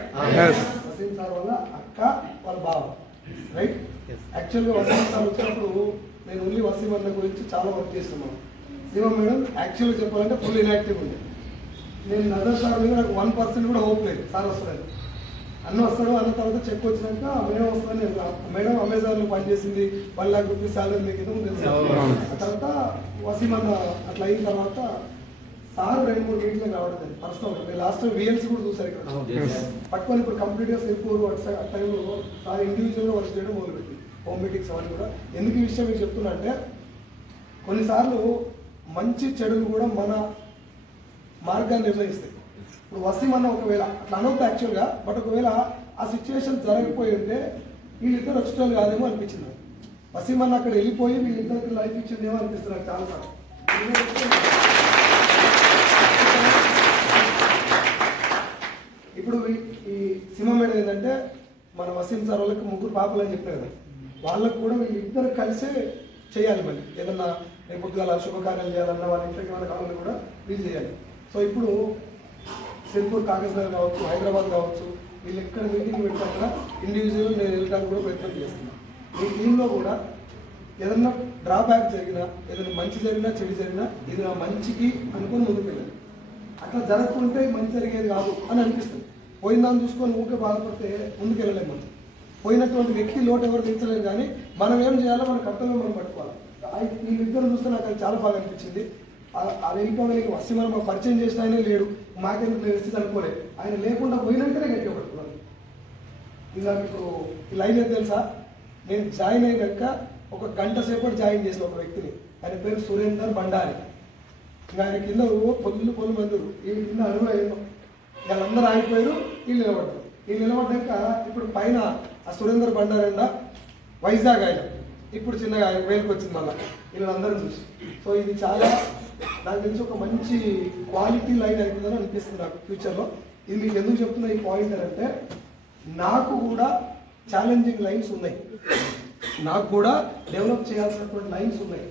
Waseem sir వాళ్ళ అక్క వాళ్ళ బావ, రైట్? యాక్చువల్గా వసీం సార్ వచ్చినప్పుడు నేను ఓన్లీ వసీం అన్న గురించి చాలా వర్క్ చేస్తున్నాను. సీమా మేడం యాక్చువల్గా చెప్పాలంటే ఫుల్ ఇన్యాక్టివ్ ఉంది. నేను నజర్ సార్ మీద నాకు 1% కూడా హోప్ లేదు సార్ వస్తాడని. అన్న వస్తాడు అన్న తర్వాత చెక్ వచ్చినాక మేడం వస్తాను. మేడం అమెజాన్లో పనిచేసింది, 1 lakh రూపీస్ సాలరీ మీకు ఇంతకు తెలుసు. ఆ తర్వాత వసీం అన్న అట్లా అయిన తర్వాత సార్ 2-3 మీటింగ్లు రావడం పర్సనల్. నేను లాస్ట్ టైం విఎల్సీ కూడా చూసారు ఇక్కడ పట్టుకొని. ఇప్పుడు కంప్లీట్గా సిర్పూర్ ఆ టైంలో సార్ ఇండివిజువల్గా వర్క్ చేయడం మొదలుపెట్టి హోమ్ మీటింగ్స్ అవన్నీ కూడా. ఎందుకు ఈ విషయం మీకు చెప్తున్నా అంటే కొన్నిసార్లు మంచి చెడులు కూడా మన మార్గాన్ని నిర్ణయిస్తాయి. ఇప్పుడు వసీం అన్న ఒకవేళ అట్లా అనొద్దు యాక్చువల్గా, బట్ ఒకవేళ ఆ సిచ్యువేషన్ జరగకపోయి ఉంటే వీళ్ళిద్దరు వచ్చేటోళ్ళు కాదేమో అనిపించింది. వసీం అన్న అక్కడ వెళ్ళిపోయి వీళ్ళిద్దరికి లైఫ్ ఇచ్చిందేమో అనిపిస్తుంది నాకు చాలాసార్లు. ఇప్పుడు ఈ సినిమా మీద ఏంటంటే మన వసీం సార్ వాళ్ళకి 3 పాపలు అని చెప్పారు కదా, వాళ్ళకు కూడా వీళ్ళిద్దరు కలిసే చేయాలి. మళ్ళీ ఏదన్నా రేపు పొద్దుగాల శుభకార్యాలు చేయాలన్నా వాళ్ళ ఇంట్లోకి వాళ్ళ కావాలని కూడా వీళ్ళు చేయాలి. సో ఇప్పుడు సిర్పూర్, కాగజ్నగర్ కావచ్చు, హైదరాబాద్ కావచ్చు, వీళ్ళు ఎక్కడ మీటింగ్ పెట్టాక ఇండివిజువల్ నేను వెళ్ళడానికి కూడా ప్రయత్నం చేస్తున్నాను. మీ టీంలో కూడా ఏదన్నా డ్రాబ్యాక్ జరిగినా, ఏదైనా మంచి జరిగినా చెడు జరిగినా ఇది నా మంచికి అనుకుని ముందుకు వెళ్ళాలి. అట్లా జరగకుంటే మంచి జరిగేది కాదు అని అనిపిస్తుంది. పోయిందాన్ని చూసుకొని ఊరికే బాధపడితే ముందుకు వెళ్ళలేము. మనం పోయినటువంటి వ్యక్తి లోటు ఎవరు తీర్చలేదు, కానీ మనం ఏం చేయాలో మన కర్తవ్యం మనం పట్టుకోవాలి. వీళ్ళిద్దరు చూస్తే నాకు అది చాలా బాగా అనిపించింది. అది వెళ్ళిపోయి వసీమని మాకు పరిచయం చేసిన ఆయనే లేడు, మాకెందుకు వేస్తే అనుకోలేదు. ఆయన లేకుండా పోయినాకనే గట్టిగా పట్టుకున్నాను. ఇంకా మీకు ఈ లైన్ ఏది తెలుసా? నేను జాయిన్ అయినాక 1 గంట సేపటి జాయిన్ చేసిన ఒక వ్యక్తిని, ఆయన పేరు సురేందర్ బండారి. ఇంకా ఆయన కింద పొల్లు మందురు, వీళ్ళ కింద 65. వాళ్ళందరూ ఆగిపోయారు, వీళ్ళు నిలబడ్డారు. వీళ్ళు నిలబడ్డాక ఇప్పుడు పైన ఆ సురేందర్ బండారి అండ వైజాగ్ ఆయన ఇప్పుడు చిన్నగా ఆయన వేలకు వచ్చింది మళ్ళీ వీళ్ళందరూ చూసి. సో ఇది చాలా దాని నుంచి ఒక మంచి క్వాలిటీ లైన్ అవుతుందని అనిపిస్తుంది నాకు ఫ్యూచర్లో. ఇది మీకు ఎందుకు చెప్తున్నా ఈ పాయింటర్ అంటే, నాకు కూడా ఛాలెంజింగ్ లైన్స్ ఉన్నాయి, నాకు కూడా డెవలప్ చేయాల్సినటువంటి లైన్స్ ఉన్నాయి.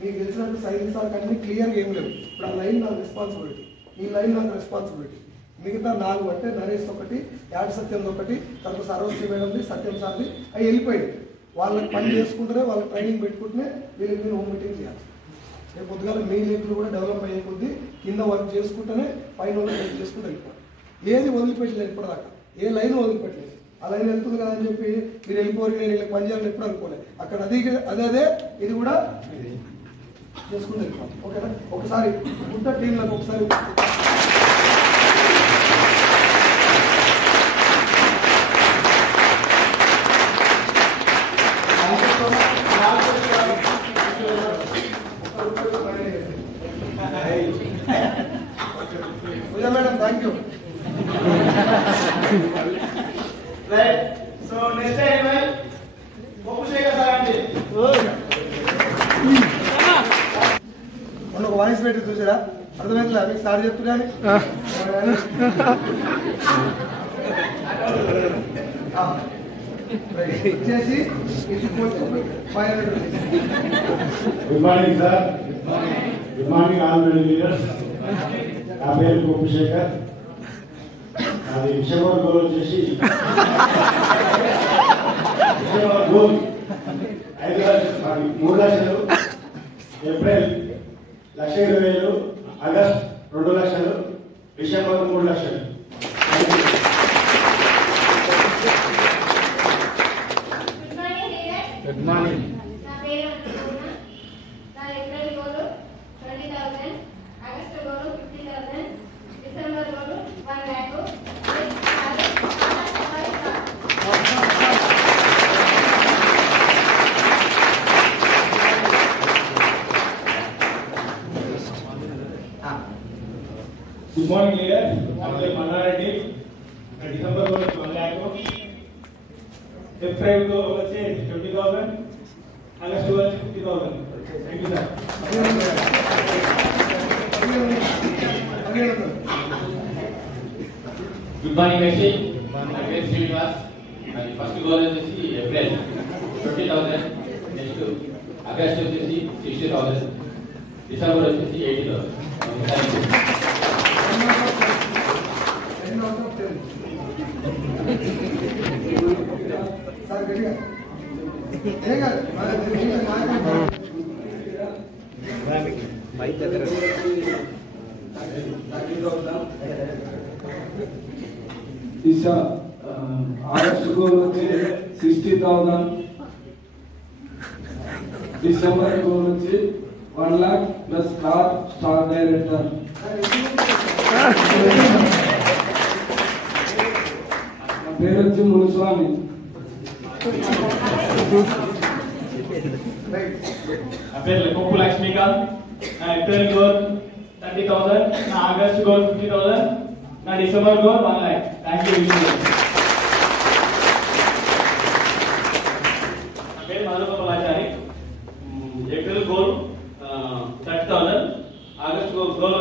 మీకు తెలిసినట్టు సైన్స్ సార్ అన్ని క్లియర్గా ఏం లేవు. ఇప్పుడు ఆ లైన్ నాకు రెస్పాన్సిబిలిటీ, ఈ లైన్ నాకు రెస్పాన్సిబిలిటీ. మిగతా 4 అంటే నరేష్ ఒకటి, యాడ్ సత్యం ఒకటి, తర్వాత సర్వశ్రీ మేడంది, సత్యం సార్ది అవి వెళ్ళిపోయాయి. వాళ్ళకి పని చేసుకుంటేనే వాళ్ళకి ట్రైనింగ్ పెట్టుకుంటేనే వీళ్ళకి మీరు హోమ్ మీటింగ్ చేయాలి. రేపు పొద్దుగాల మీ లింకులు కూడా డెవలప్ అయ్యే కొద్దీ కింద వర్క్ చేసుకుంటేనే పైన హెల్ప్ చేసుకుంటూ వెళ్ళిపోవాలి. ఏది వదిలిపెట్టలేదు ఇప్పటిదాకా, ఏ లైన్ వదిలిపెట్టలేదు. ఆ లైన్ వెళ్తుంది కదా అని చెప్పి మీరు వెళ్ళిపోయి నేను ఇలా పని చేయాలని ఎప్పుడు అనుకోలేదు. అక్కడ అదే ఇది కూడా చేసుకుంటూ వెళ్ళిపోవాలి. ఓకేనా? ఒకసారి గుంట టీంలకు ఒకసారి madam thank you. Right. So next time Boppu Sekhar sir అండి. మొన్న ఒక వాయిస్ పెట్టి చూసారా? అర్థమైందిలే మీకు సార్ చెప్తున్నా వచ్చేసి good morning sir. Good morning all leaders. నా పేరు బొప్పు శేఖర్. అది డిసెంబర్ గోల్ వచ్చేసి డిసెంబర్ గోల్ 3 లక్షలు, ఏప్రిల్ 1,20,000, ఆగస్ట్ 2 లక్షలు, డిసెంబర్ 3 లక్షలు. Good morning. నా పేరు అన్నపూర్ణ. నా April goal 20,000, August goal 50,000, December goal 1 lakh. Good morning, leader. I'm Mannareddy. December goal 1 lakh. April goal 20,000. August goal 50,000. Thank you, sir. Good morning, Messi. My name is Srinivas. My first goal is April 20,000. Next August is 60,000. December is 80,000. Thank you. August goal వచ్చి 60,000, December goal వచ్చి 1 lakh plus car star director. నా పేరు వచ్చి మునుస్వామి. నా పేరు కొప్పు లక్ష్మీకాంత్. నా April goal 30,000, నా August goal 50,000, నా December goal 1 lakh. Thank you. నా పేరు Madhugopalachari. April goal 30,000, August goal